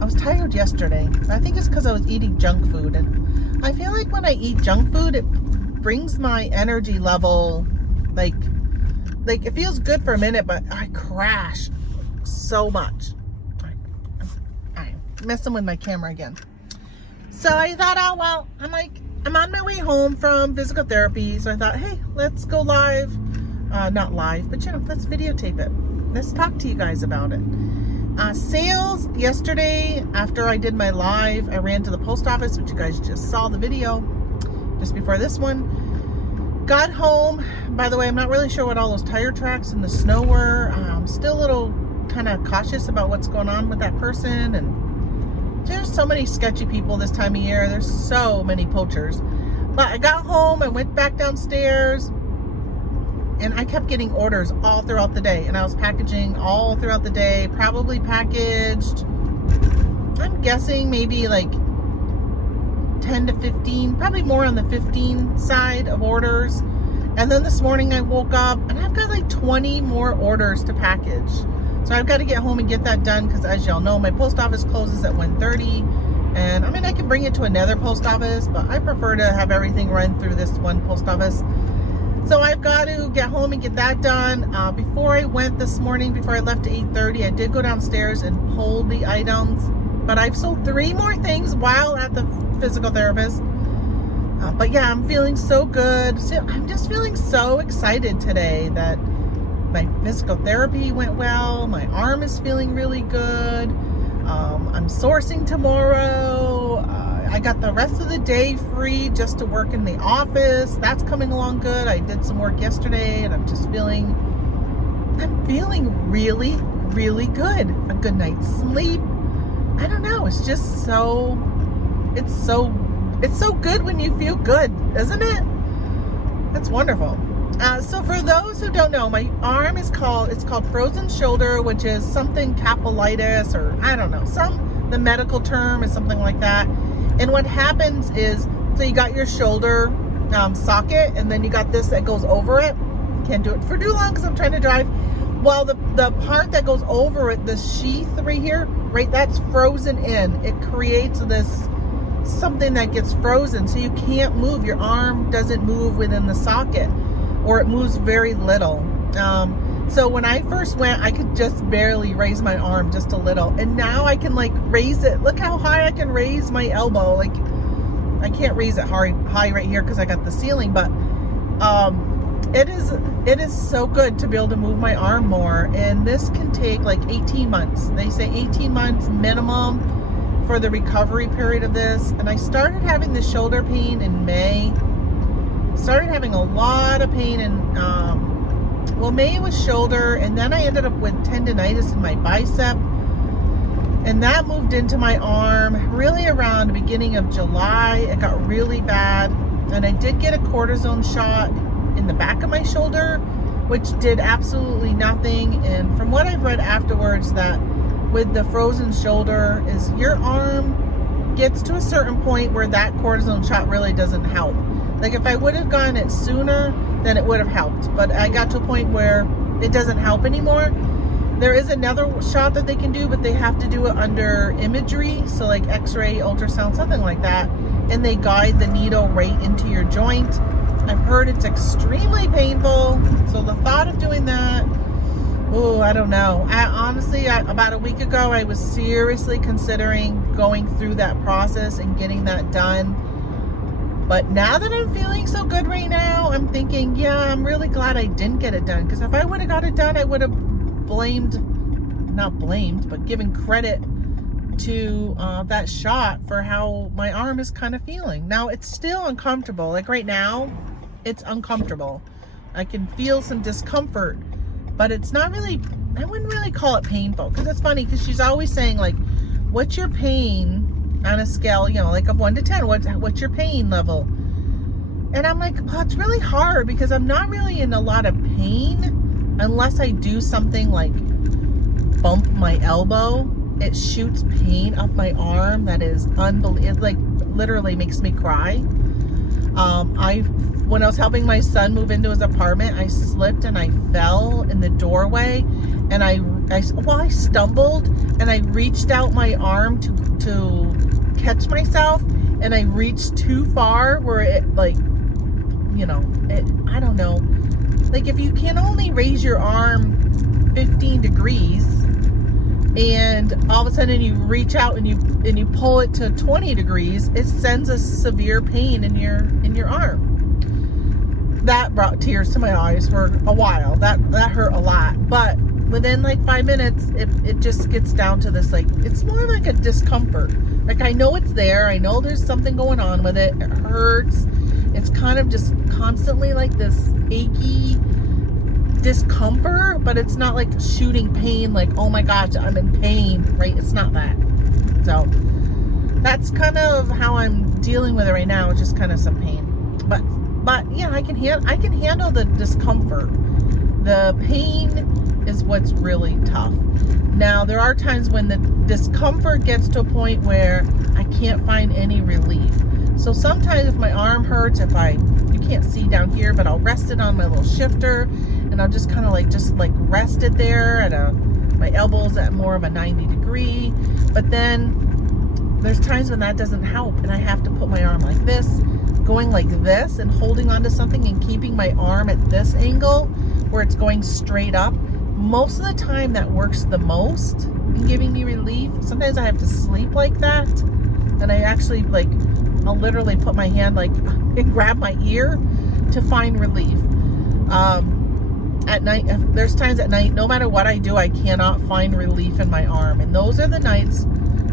I was tired yesterday. I think it's because I was eating junk food. And I feel like when I eat junk food, it brings my energy level, like it feels good for a minute, but I crash so much. I'm messing with my camera again. So I thought, oh, well, I'm on my way home from physical therapy. So I thought, hey, let's go live. Not live, but let's videotape it. Let's talk to you guys about it. Sales yesterday, after I did my live, I ran to the post office, which you guys just saw the video just before this one. Got home. By the way, I'm not really sure what all those tire tracks in the snow were. I'm still a little kind of cautious about what's going on with that person. And there's so many sketchy people this time of year. There's so many poachers. But I got home and went back downstairs, and I kept getting orders all throughout the day. And I was packaging all throughout the day. Probably packaged, I'm guessing maybe like 10 to 15, probably more on the 15 side of orders. And then this morning I woke up and I've got like 20 more orders to package. So I've got to get home and get that done, because as y'all know, my post office closes at 1:30. And I mean, I can bring it to another post office, but I prefer to have everything run through this one post office. So I've got to get home and get that done. Before I went this morning, before I left at 8:30, I did go downstairs and pull the items. But I've sold 3 more things while at the physical therapist. But yeah, I'm feeling so good. So I'm just feeling so excited today that my physical therapy went well. My arm is feeling really good. I'm sourcing tomorrow. I got the rest of the day free just to work in the office. That's coming along good. I did some work yesterday, and I'm feeling really, really good. A good night's sleep. I don't know. It's just it's so good when you feel good, isn't it? That's wonderful. So for those who don't know, my arm it's called frozen shoulder, which is something capsulitis, or I don't know, the medical term is something like that. And what happens is, so you got your shoulder socket, and then you got this that goes over it. Can't do it for too long because I'm trying to drive. Well, the part that goes over it, the sheath right here, right, that's frozen in. It creates this something that gets frozen, so you can't move. Your arm doesn't move within the socket, or it moves very little. So when I first went, I could just barely raise my arm just a little, and now I can like raise it. Look how high I can raise my elbow. Like, I can't raise it high right here because I got the ceiling, but it is so good to be able to move my arm more. And this can take like 18 months. They say 18 months minimum for the recovery period of this. And I started having the shoulder pain in May. Started having a lot of pain in May was shoulder, and then I ended up with tendonitis in my bicep, and that moved into my arm really around the beginning of July. It got really bad, and I did get a cortisone shot in the back of my shoulder, which did absolutely nothing. And from what I've read afterwards, that with the frozen shoulder is your arm gets to a certain point where that cortisone shot really doesn't help. Like if I would have gotten it sooner, then it would have helped. But I got to a point where it doesn't help anymore. There is another shot that they can do, but they have to do it under imagery. So like x-ray, ultrasound, something like that. And they guide the needle right into your joint. I've heard it's extremely painful. So the thought of doing that, oh, I don't know. About a week ago, I was seriously considering going through that process and getting that done. But now that I'm feeling so good right now, I'm thinking, yeah, I'm really glad I didn't get it done. Because if I would have got it done, I would have given credit to that shot for how my arm is kind of feeling. Now, it's still uncomfortable. Like right now, it's uncomfortable. I can feel some discomfort, but it's not really, I wouldn't really call it painful. Because it's funny, because she's always saying, like, what's your pain on a scale, like of 1 to 10, what's your pain level? And I'm like, well, it's really hard because I'm not really in a lot of pain unless I do something like bump my elbow. It shoots pain up my arm that is unbelievable. It like literally makes me cry. When I was helping my son move into his apartment, I slipped and I fell in the doorway, and I stumbled and I reached out my arm to catch myself, and I reached too far where it I don't know, like if you can only raise your arm 15 degrees and all of a sudden you reach out and you pull it to 20 degrees, it sends a severe pain in your arm. That brought tears to my eyes for a while. That hurt a lot, but within like 5 minutes, it just gets down to this, like, it's more like a discomfort. Like, I know it's there. I know there's something going on with it. It hurts. It's kind of just constantly like this achy discomfort, but it's not like shooting pain, like, oh my gosh, I'm in pain, right? It's not that. So that's kind of how I'm dealing with it right now. It's just kind of some pain. But yeah, I can handle the discomfort. The pain is what's really tough. Now, there are times when the discomfort gets to a point where I can't find any relief. So sometimes if my arm hurts, you can't see down here, but I'll rest it on my little shifter, and I'll just kind of like rest it there at my elbows at more of a 90 degree. But then there's times when that doesn't help, and I have to put my arm like this, going like this and holding onto something and keeping my arm at this angle where it's going straight up. Most of the time that works the most in giving me relief. Sometimes I have to sleep like that, and I actually I'll literally put my hand and grab my ear to find relief. At night, there's times at night, no matter what I do, I cannot find relief in my arm, and those are the nights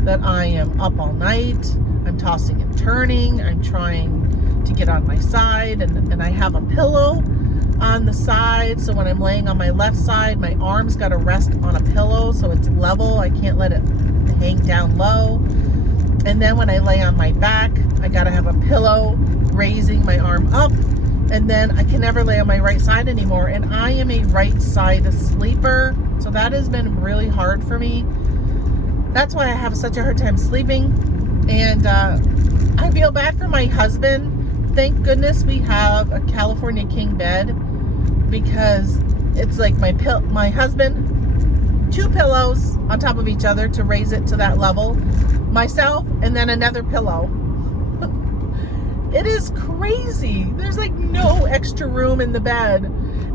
that I am up all night. I'm tossing and turning. I'm trying to get on my side, and I have a pillow on the side, so when I'm laying on my left side, my arm's got to rest on a pillow so it's level. I can't let it hang down low. And then when I lay on my back, I got to have a pillow raising my arm up, and then I can never lay on my right side anymore, and I am a right side sleeper, so that has been really hard for me. That's why I have such a hard time sleeping. And I feel bad for my husband. Thank goodness we have a California king bed, because it's like my husband, 2 pillows on top of each other to raise it to that level, myself, and then another pillow. It is crazy. There's like no extra room in the bed,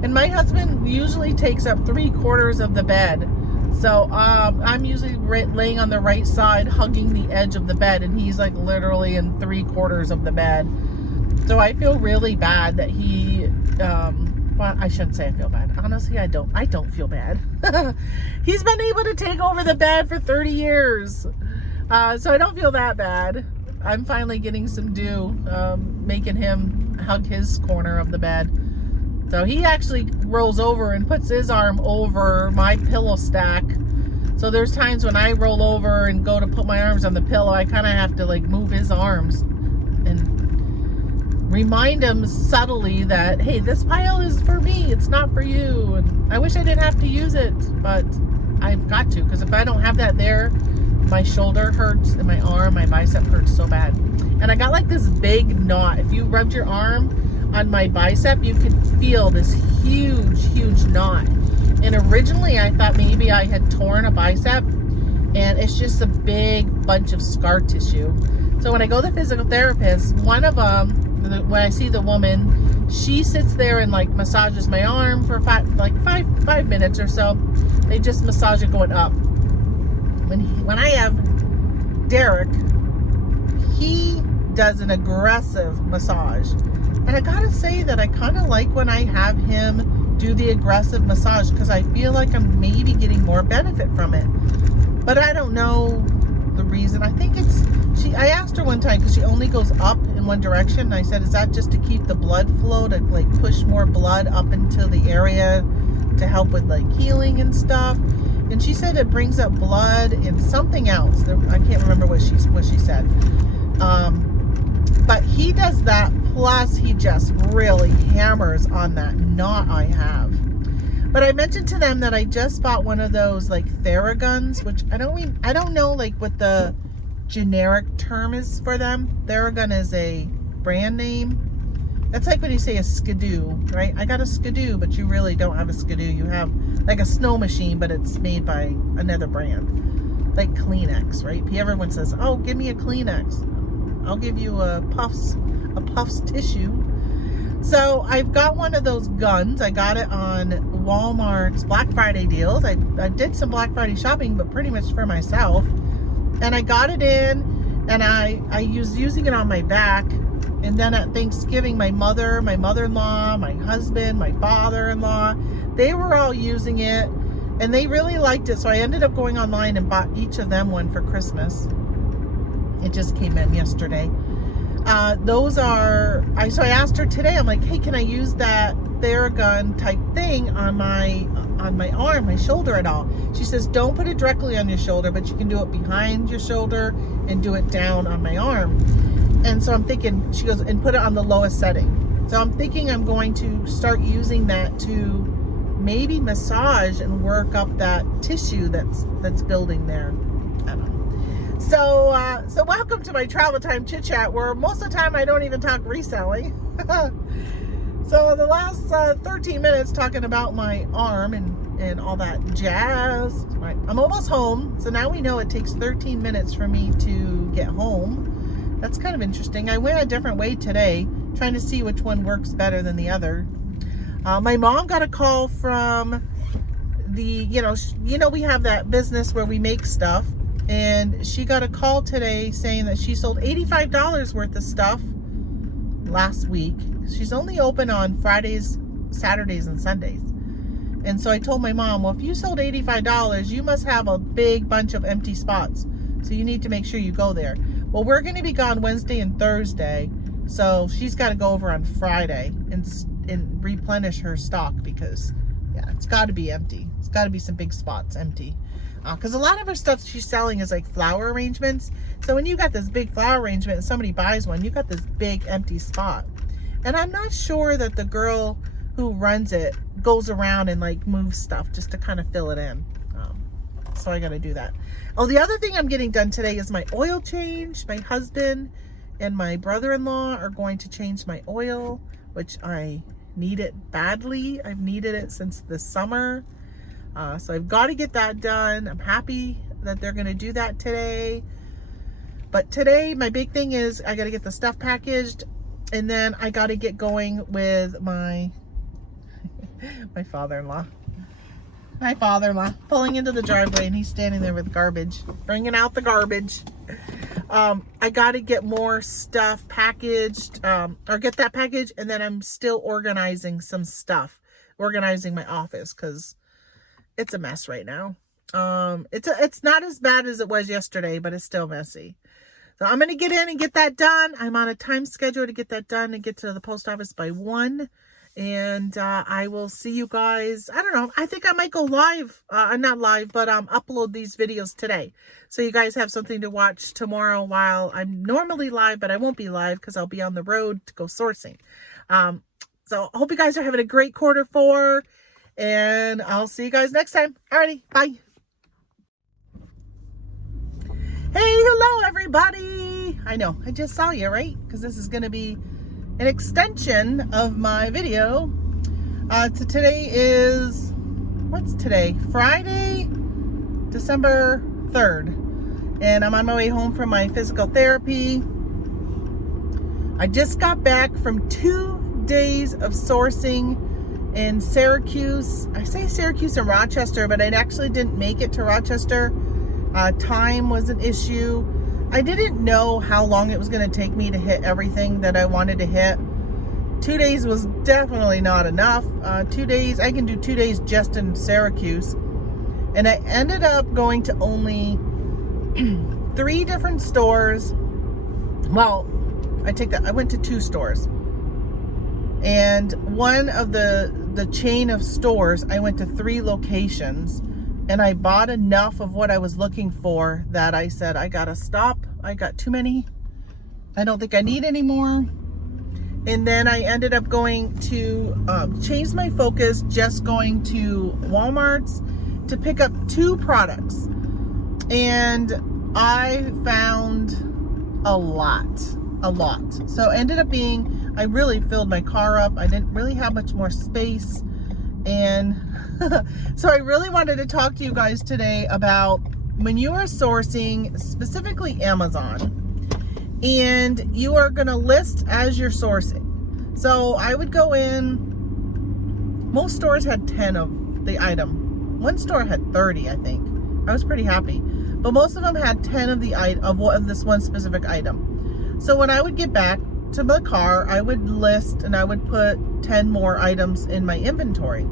and my husband usually takes up 3/4 of the bed. So I'm usually laying on the right side, hugging the edge of the bed, and he's like literally in 3/4 of the bed. So I feel really bad that he, well, I shouldn't say I feel bad. Honestly, I don't feel bad. He's been able to take over the bed for 30 years. So I don't feel that bad. I'm finally getting some due, making him hug his corner of the bed. So he actually rolls over and puts his arm over my pillow stack. So there's times when I roll over and go to put my arms on the pillow, I kind of have to move his arms and remind him subtly that, hey, this pile is for me, it's not for you. And I wish I didn't have to use it, but I've got to, because if I don't have that there, my shoulder hurts and my arm, my bicep hurts so bad. And I got like this big knot. If you rubbed your arm on my bicep, you could feel this huge knot. And originally I thought maybe I had torn a bicep, and it's just a big bunch of scar tissue. So when I go to the physical therapist, one of them, when I see the woman, she sits there and like massages my arm for five minutes or so. They just massage it going up. When I have Derek, he does an aggressive massage. And I gotta say that I kind of like when I have him do the aggressive massage, because I feel like I'm maybe getting more benefit from it. But I don't know the reason. I think I asked her one time, because she only goes up in one direction. And I said, is that just to keep the blood flow, to like push more blood up into the area to help with like healing and stuff? And she said it brings up blood and something else. I can't remember what she said. But he does that, plus he just really hammers on that knot I have. But I mentioned to them that I just bought one of those like Theraguns, which I don't know like what the generic term is for them. Theragun is a brand name. That's like when you say a Skidoo, right? I got a Skidoo, but you really don't have a Skidoo. You have like a snow machine, but it's made by another brand, like Kleenex, right? Everyone says, "Oh, give me a Kleenex. I'll give you a Puffs tissue." So I've got one of those guns. I got it on Walmart's Black Friday deals. I did some Black Friday shopping, but pretty much for myself. And I got it in, and I was using it on my back. And then at Thanksgiving, my mother-in-law, my husband, my father-in-law, they were all using it, and they really liked it. So I ended up going online and bought each of them one for Christmas. It just came in yesterday. So I asked her today, I'm like, hey, can I use that Theragun type thing on my arm, my shoulder at all? She says, don't put it directly on your shoulder, but you can do it behind your shoulder and do it down on my arm. And so I'm thinking, she goes, and put it on the lowest setting. So I'm thinking I'm going to start using that to maybe massage and work up that tissue that's building there. I don't know. So welcome to my travel time chit chat, where most of the time I don't even talk reselling. So the last 13 minutes talking about my arm and all that jazz. I'm almost home. So now we know it takes 13 minutes for me to get home. That's kind of interesting. I went a different way today, trying to see which one works better than the other. My mom got a call from we have that business where we make stuff, and she got a call today saying that she sold $85 worth of stuff last week. She's only open on Fridays, Saturdays, and Sundays. And so I told my mom, well, if you sold $85, you must have a big bunch of empty spots. So you need to make sure you go there. Well, we're going to be gone Wednesday and Thursday, so she's got to go over on Friday and replenish her stock, because, yeah, it's got to be empty. It's got to be some big spots empty. Because a lot of her stuff she's selling is like flower arrangements. So when you got this big flower arrangement and somebody buys one, you got this big empty spot. And I'm not sure that the girl who runs it goes around and like moves stuff just to kind of fill it in. So I got to do that. Oh, the other thing I'm getting done today is my oil change. My husband and my brother-in-law are going to change my oil, which I need it badly. I've needed it since the summer. So I've got to get that done. I'm happy that they're going to do that today. But today, my big thing is I got to get the stuff packaged, and then I got to get going with my father-in-law. My father-in-law pulling into the driveway, and he's standing there with garbage, bringing out the garbage. I got to get more stuff packaged, or get that packaged, and then I'm still organizing some stuff, organizing my office, because it's a mess right now. It's not as bad as it was yesterday, but it's still messy. So I'm going to get in and get that done. I'm on a time schedule to get that done and get to the post office by 1. And I will see you guys. I don't know. I think I might go live. Not live, but upload these videos today. So you guys have something to watch tomorrow while I'm normally live, but I won't be live because I'll be on the road to go sourcing. So I hope you guys are having a great quarter 4. And I'll see you guys next time. Alrighty. Bye. Hey, hello everybody. I know, I just saw you, right? Because this is going to be an extension of my video. So today is, what's today? Friday, December 3rd. And I'm on my way home from my physical therapy. I just got back from 2 days of sourcing in Syracuse. I say Syracuse and Rochester, but I actually didn't make it to Rochester. Time was an issue. I didn't know how long it was going to take me to hit everything that I wanted to hit. 2 days was definitely not enough. 2 days, I can do 2 days just in Syracuse. And I ended up going to only 3 different stores. Well, I went to 2 stores. And one of the chain of stores, I went to 3 locations, and I bought enough of what I was looking for that I said, I gotta stop. I got too many. I don't think I need any more. And then I ended up going to change my focus, just going to Walmart's to pick up 2 products. And I found a lot. So it ended up being, I really filled my car up. I didn't really have much more space. And so I really wanted to talk to you guys today about when you are sourcing, specifically Amazon, and you are going to list as you're sourcing. So I would go in, most stores had 10 of the item. One store had 30, I think. I was pretty happy. But most of them had 10 of of this one specific item. So when I would get back to the car, I would list and I would put 10 more items in my inventory.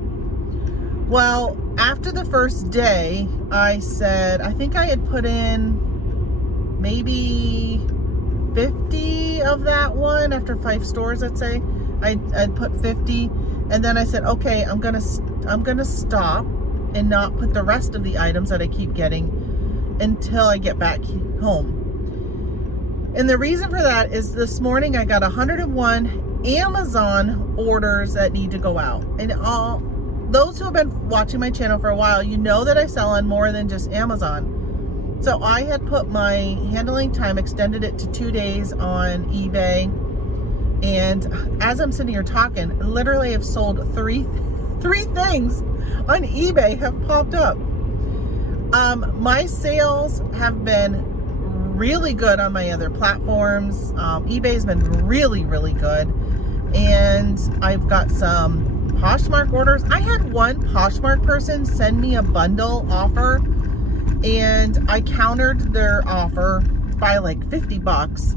Well, after the first day, I said, I think I had put in maybe 50 of that one after 5 stores, let's say. I'd put 50, and then I said, okay, I'm gonna stop and not put the rest of the items that I keep getting until I get back home. And the reason for that is this morning I got 101 Amazon orders that need to go out. And all those who have been watching my channel for a while, you know that I sell on more than just Amazon. So I had put my handling time, extended it to 2 days on eBay. And as I'm sitting here talking, literally I've sold three things on eBay have popped up. My sales have been really good on my other platforms. eBay's been really good, and I've got some Poshmark orders. I had one Poshmark person send me a bundle offer, and I countered their offer by like $50,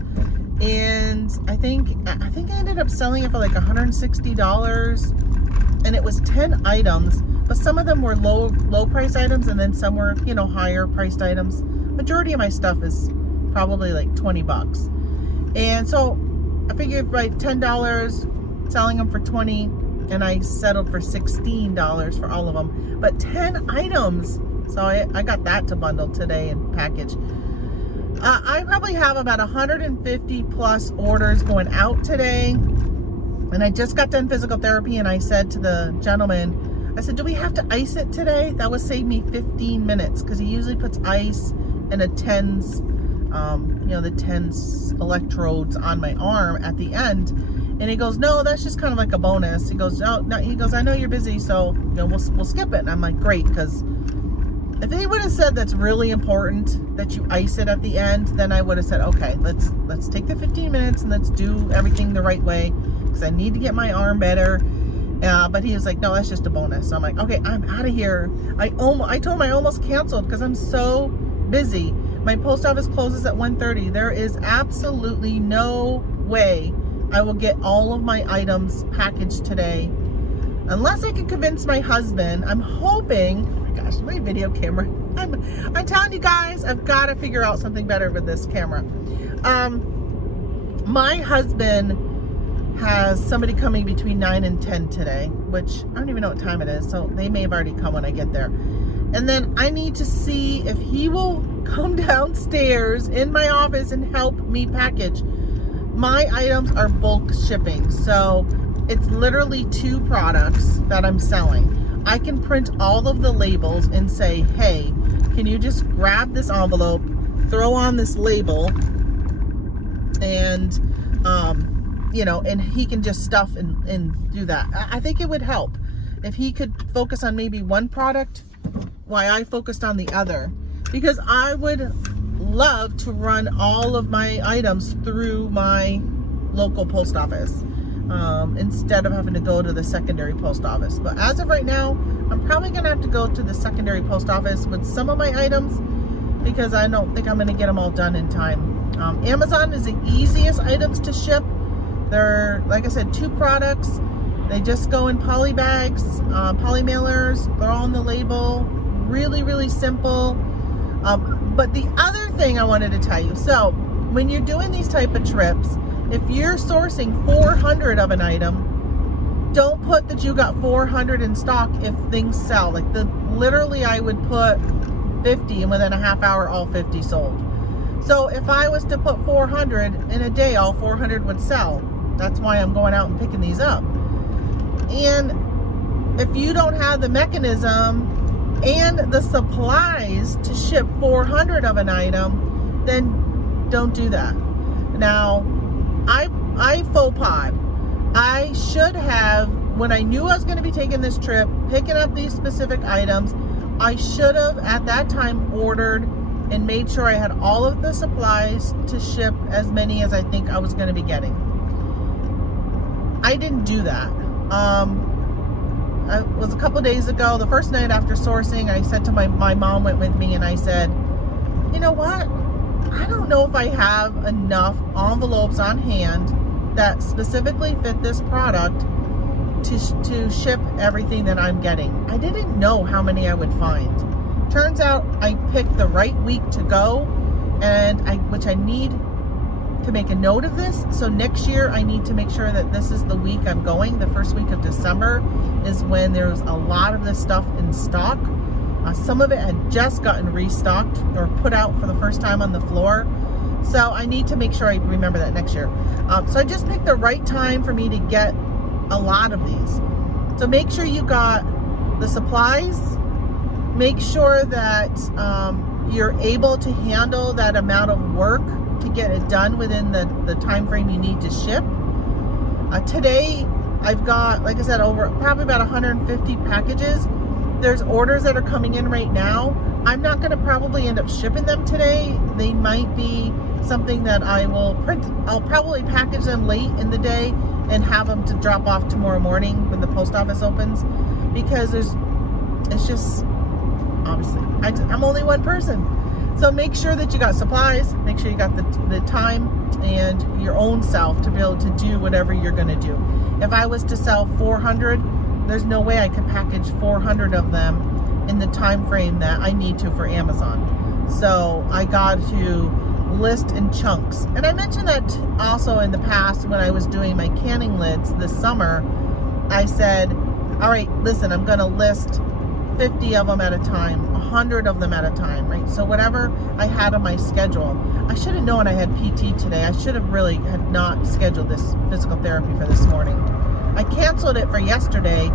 and I think I ended up selling it for like $160, and it was 10 items, but some of them were low price items, and then some were, you know, higher priced items. Majority of my stuff is probably like $20. And so I figured like $10, selling them for $20, and I settled for $16 for all of them. But 10 items. So I got that to bundle today and package. I probably have about 150 plus orders going out today. And I just got done physical therapy, and I said to the gentleman, I said, do we have to ice it today? That would save me 15 minutes, because he usually puts ice and a TENS, the TENS electrodes on my arm at the end. And he goes, no, that's just kind of like a bonus. He goes, no, he goes, I know you're busy, so we'll skip it. And I'm like, great, because if they would have said that's really important that you ice it at the end, then I would have said, okay, let's take the 15 minutes and let's do everything the right way, because I need to get my arm better. But he was like, no, that's just a bonus. So I'm like, okay, I'm out of here. I told him I almost canceled because I'm so busy. My post office closes at 1:30. There is absolutely no way I will get all of my items packaged today, unless I can convince my husband. I'm hoping, oh my gosh, my video camera. I'm telling you guys, I've got to figure out something better with this camera. My husband has somebody coming between 9 and 10 today, which I don't even know what time it is, so they may have already come when I get there. And then I need to see if he will come downstairs in my office and help me package. My items are bulk shipping, so it's literally 2 products that I'm selling. I can print all of the labels and say, hey, can you just grab this envelope, throw on this label and, and he can just stuff and do that. I think it would help if he could focus on maybe one product while I focused on the other, because I would love to run all of my items through my local post office instead of having to go to the secondary post office. But as of right now, I'm probably gonna have to go to the secondary post office with some of my items because I don't think I'm gonna get them all done in time. Amazon is the easiest items to ship. They're, like I said, 2 products. They just go in poly bags, poly mailers. They're all on the label. Really, really simple. But the other thing I wanted to tell you, so when you're doing these type of trips, if you're sourcing 400 of an item, don't put that you got 400 in stock if things sell. Like literally I would put 50 and within a half hour all 50 sold. So if I was to put 400 in a day, all 400 would sell. That's why I'm going out and picking these up. And if you don't have the mechanism and the supplies to ship 400 of an item, then don't do that. Now, I faux pas. I should have, when I knew I was going to be taking this trip, picking up these specific items, I should have at that time ordered and made sure I had all of the supplies to ship as many as I think I was going to be getting. I didn't do that. It was a couple days ago, the first night after sourcing, I said to my mom went with me and I said, you know what? I don't know if I have enough envelopes on hand that specifically fit this product to ship everything that I'm getting. I didn't know how many I would find. Turns out I picked the right week to go, and which I need to make a note of this. So next year I need to make sure that this is the week I'm going. The first week of December is when there's a lot of this stuff in stock. Some of it had just gotten restocked or put out for the first time on the floor. So I need to make sure I remember that next year. So I just picked the right time for me to get a lot of these. So make sure you got the supplies. Make sure that you're able to handle that amount of work to get it done within the time frame you need to ship. Today, I've got, like I said, over probably about 150 packages. There's orders that are coming in right now. I'm not going to probably end up shipping them today. They might be something that I will print. I'll probably package them late in the day and have them to drop off tomorrow morning when the post office opens, because it's just, obviously, I'm only one person. So make sure that you got supplies, make sure you got the time and your own self to be able to do whatever you're going to do. If I was to sell 400, there's no way I could package 400 of them in the time frame that I need to for Amazon. So I got to list in chunks. And I mentioned that also in the past when I was doing my canning lids this summer. I said, all right, listen, I'm going to list 50 of them at a time, 100 of them at a time, right? So whatever I had on my schedule. I should have known I had PT today. I should have really had not scheduled this physical therapy for this morning. I canceled it for yesterday.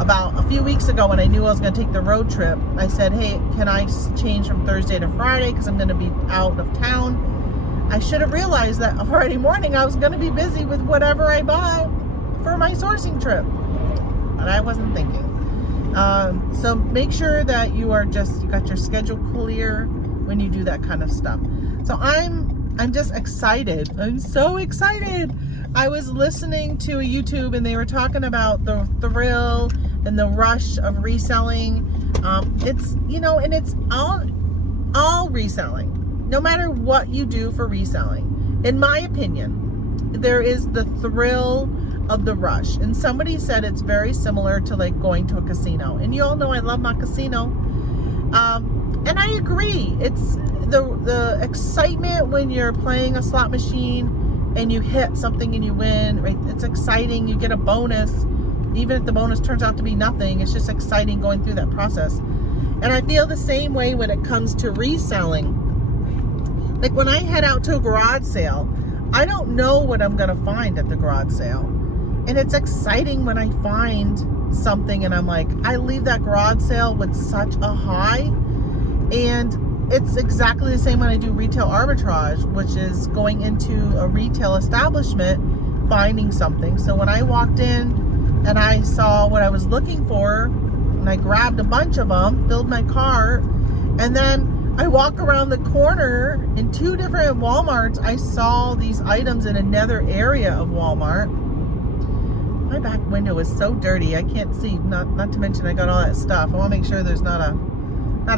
About a few weeks ago when I knew I was going to take the road trip, I said, hey, can I change from Thursday to Friday because I'm going to be out of town. I should have realized that Friday morning I was going to be busy with whatever I bought for my sourcing trip. But I wasn't thinking. So make sure that you got your schedule clear when you do that kind of stuff. So I'm just excited. I'm so excited. I was listening to a YouTube and they were talking about the thrill and the rush of reselling. It's, and it's all reselling. No matter what you do for reselling, in my opinion, there is the thrill of the rush. And somebody said it's very similar to like going to a casino. And you all know I love my casino. And I agree. It's the excitement when you're playing a slot machine and you hit something and you win, right? It's exciting. You get a bonus. Even if the bonus turns out to be nothing, it's just exciting going through that process. And I feel the same way when it comes to reselling. Like when I head out to a garage sale, I don't know what I'm going to find at the garage sale. And it's exciting when I find something and I'm like, I leave that garage sale with such a high. And it's exactly the same when I do retail arbitrage, which is going into a retail establishment, finding something. So when I walked in and I saw what I was looking for, and I grabbed a bunch of them, filled my cart, and then I walk around the corner in 2 different Walmarts, I saw these items in another area of Walmart. My back window is so dirty, I can't see, not to mention I got all that stuff. I want to make sure there's not a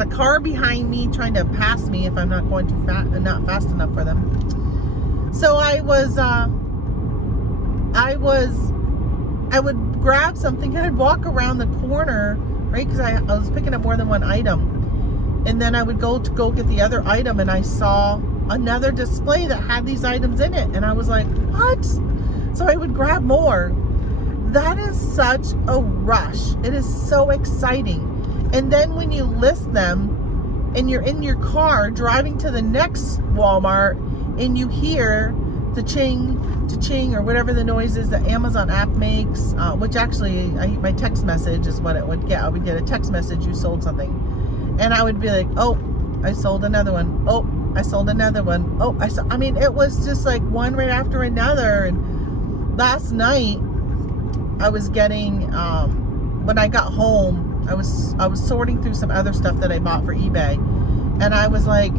car behind me trying to pass me if I'm not going too fast and not fast enough for them. So I would grab something and I'd walk around the corner, right? Because I was picking up more than one item. And then I would go get the other item, and I saw another display that had these items in it. And I was like, what? So I would grab more. That is such a rush. It is so exciting. And then when you list them and you're in your car driving to the next Walmart and you hear the ching, or whatever the noise is that Amazon app makes, which actually my text message is what it would get. I would get a text message, you sold something. And I would be like, oh, I sold another one. Oh, I sold another one. Oh, I mean, it was just like one right after another. And last night I was getting, when I got home, I was sorting through some other stuff that I bought for eBay. And I was like,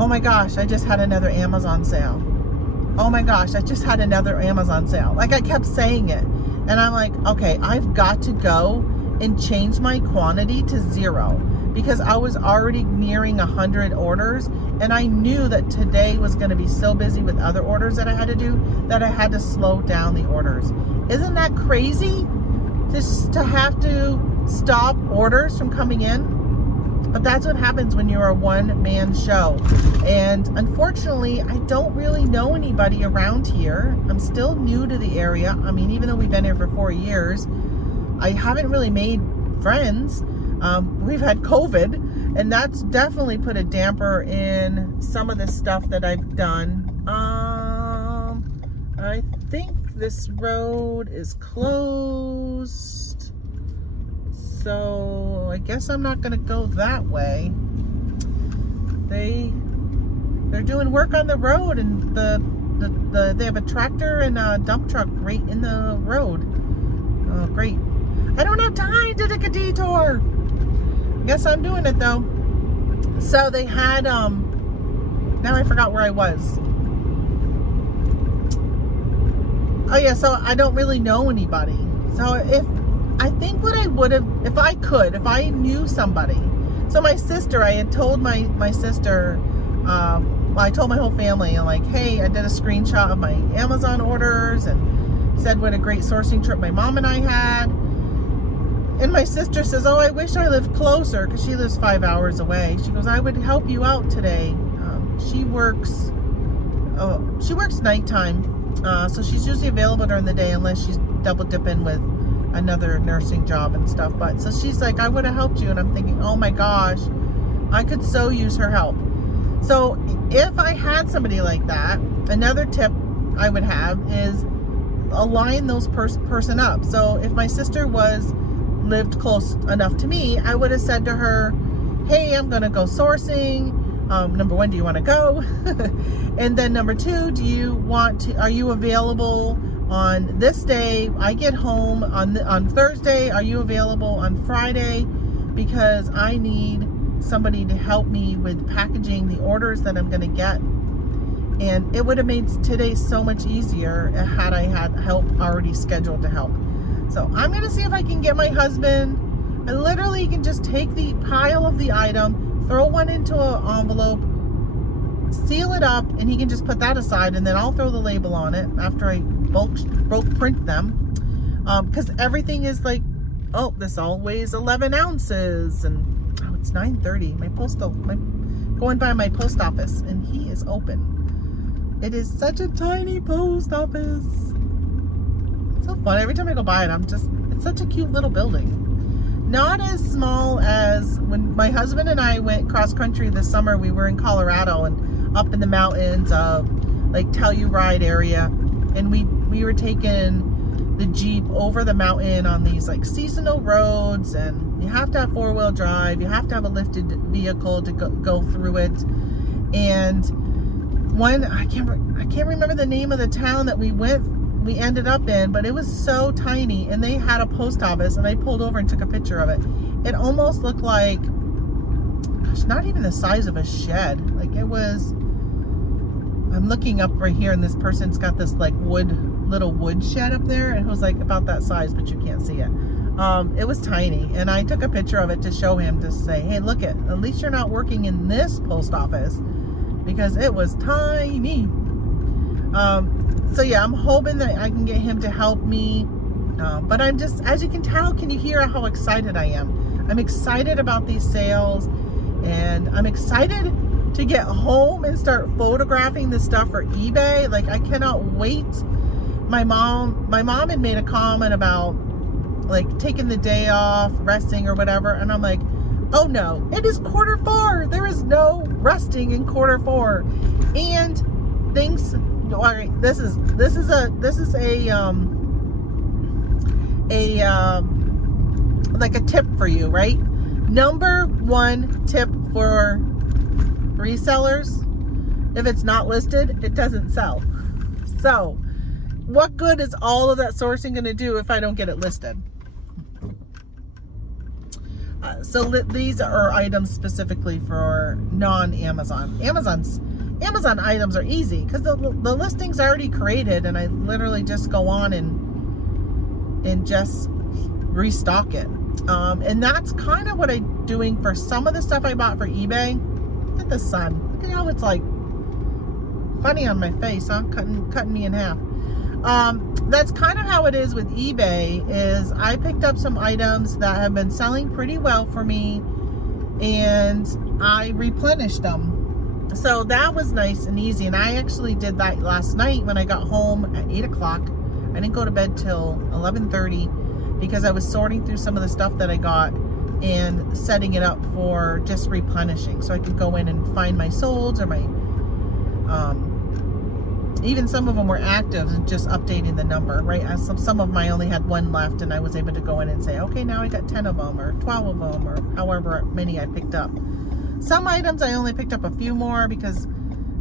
oh my gosh, I just had another Amazon sale. Oh my gosh, I just had another Amazon sale. Like, I kept saying it. And I'm like, okay, I've got to go and change my quantity to 0, because I was already nearing 100 orders, and I knew that today was going to be so busy with other orders that I had to do that I had to slow down the orders. Isn't that crazy? Just to have to stop orders from coming in? But that's what happens when you're a one-man show. And unfortunately, I don't really know anybody around here. I'm still new to the area. I mean, even though we've been here for 4 years, I haven't really made friends. We've had COVID, and that's definitely put a damper in some of the stuff that I've done. I think this road is closed, so I guess I'm not gonna go that way. They're doing work on the road, and they have a tractor and a dump truck right in the road. Oh, great. I don't have time to take a detour. I guess I'm doing it though. So they had, now I forgot where I was. Oh yeah, so I don't really know anybody. So I think what I would have, if I knew somebody. So my sister, I had told my sister, I told my whole family, I'm like, hey, I did a screenshot of my Amazon orders and said what a great sourcing trip my mom and I had. And my sister says, oh, I wish I lived closer, because she lives 5 hours away. She goes, I would help you out today. She works nighttime, so she's usually available during the day unless she's double dipping with another nursing job and stuff. But so she's like, I would have helped you. And I'm thinking, oh my gosh, I could so use her help. So if I had somebody like that, another tip I would have is align those person up. So if my sister lived close enough to me, I would have said to her, hey, I'm gonna go sourcing. Number 1, do you want to go? And then number 2, are you available on this day? I get home on Thursday. Are you available on Friday? Because I need somebody to help me with packaging the orders that I'm gonna get. And it would have made today so much easier had I had help already scheduled to help. So I'm going to see if I can get my husband. I literally can just take the pile of the item, throw one into an envelope, seal it up, and he can just put that aside, and then I'll throw the label on it after I bulk print them. Because everything is like, oh, this all weighs 11 ounces. And oh, it's 9:30. Going by my post office, and he is open. It is such a tiny post office. So fun. Every time I go by it, it's such a cute little building. Not as small as when my husband and I went cross country this summer. We were in Colorado and up in the mountains of like Telluride area. And we were taking the Jeep over the mountain on these like seasonal roads, and you have to have 4-wheel drive, you have to have a lifted vehicle to go through it. And I can't remember the name of the town that we ended up in, but it was so tiny, and they had a post office, and I pulled over and took a picture of it. It almost looked like, gosh, not even the size of a shed. Like it was, I'm looking up right here, and this person's got this like little wood shed up there, and it was like about that size, but you can't see it. It was tiny, and I took a picture of it to show him, to say, hey, look, at least you're not working in this post office, because it was tiny. So yeah, I'm hoping that I can get him to help me, but I'm just, as you can tell, can you hear how excited I am? I'm excited about these sales, and I'm excited to get home and start photographing this stuff for eBay. Like, I cannot wait. My mom had made a comment about like taking the day off, resting or whatever, and I'm like, oh no, it is quarter 4. There is no resting in quarter 4. And things, all right, this is like a tip for you, right? Number 1 tip for resellers: if it's not listed, it doesn't sell. So what good is all of that sourcing going to do if I don't get it listed? So these are items specifically for non-Amazon. Amazon items are easy because the listing's already created, and I literally just go on and just restock it. And that's kind of what I'm doing for some of the stuff I bought for eBay. Look at the sun. Look at how it's like funny on my face, huh? Cutting me in half. That's kind of how it is with eBay. Is I picked up some items that have been selling pretty well for me, and I replenished them. So that was nice and easy. And I actually did that last night when I got home at 8 o'clock. I didn't go to bed till 11:30 because I was sorting through some of the stuff that I got and setting it up for just replenishing, so I could go in and find my solds, or my even some of them were active, and just updating the number, right? Some of them I only had 1 left, and I was able to go in and say, okay, now I got 10 of them or 12 of them, or however many I picked up. Some items I only picked up a few more because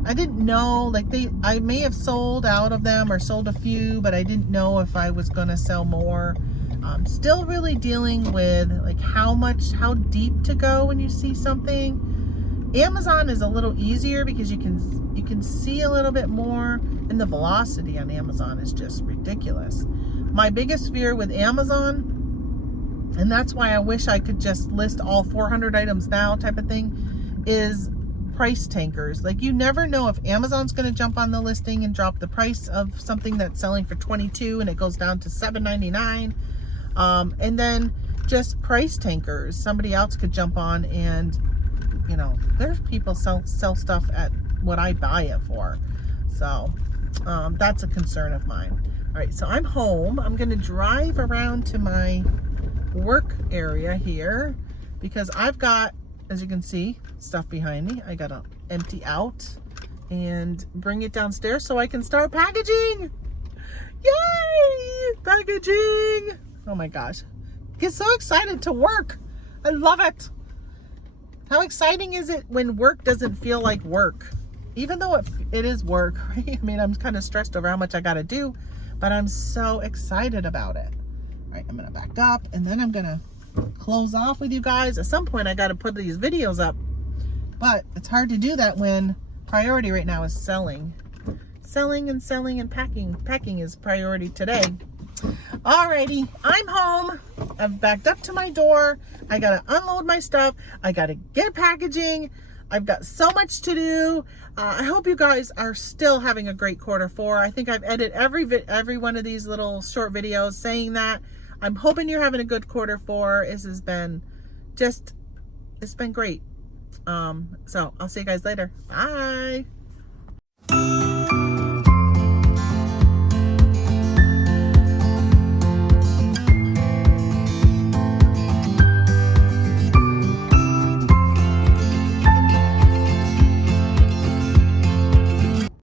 I didn't know, like I may have sold out of them or sold a few, but I didn't know if I was going to sell more. I'm still really dealing with like how deep to go when you see something. Amazon is a little easier because you can see a little bit more, and the velocity on Amazon is just ridiculous. My biggest fear with Amazon, and that's why I wish I could just list all 400 items now type of thing, is price tankers. Like, you never know if Amazon's going to jump on the listing and drop the price of something that's selling for $22 and it goes down to $7.99. And then just price tankers. Somebody else could jump on, and you know, there's people sell stuff at what I buy it for. So that's a concern of mine. All right, so I'm home. I'm going to drive around to my work area here because I've got, as you can see, stuff behind me. I got to empty out and bring it downstairs so I can start packaging. Yay! Packaging! Oh my gosh. Get so excited to work. I love it. How exciting is it when work doesn't feel like work? Even though it is work, right? I mean, I'm kind of stressed over how much I got to do, but I'm so excited about it. All right, I'm going to back up, and then I'm going to close off with you guys. At some point, I got to put these videos up, but it's hard to do that when priority right now is selling. Selling and packing. Packing is priority today. Alrighty, I'm home. I've backed up to my door. I gotta unload my stuff. I gotta get packaging. I've got so much to do. I hope you guys are still having a great quarter 4. I think I've edited every one of these little short videos saying that. I'm hoping you're having a good quarter 4. This has been it's been great. So I'll see you guys later. Bye.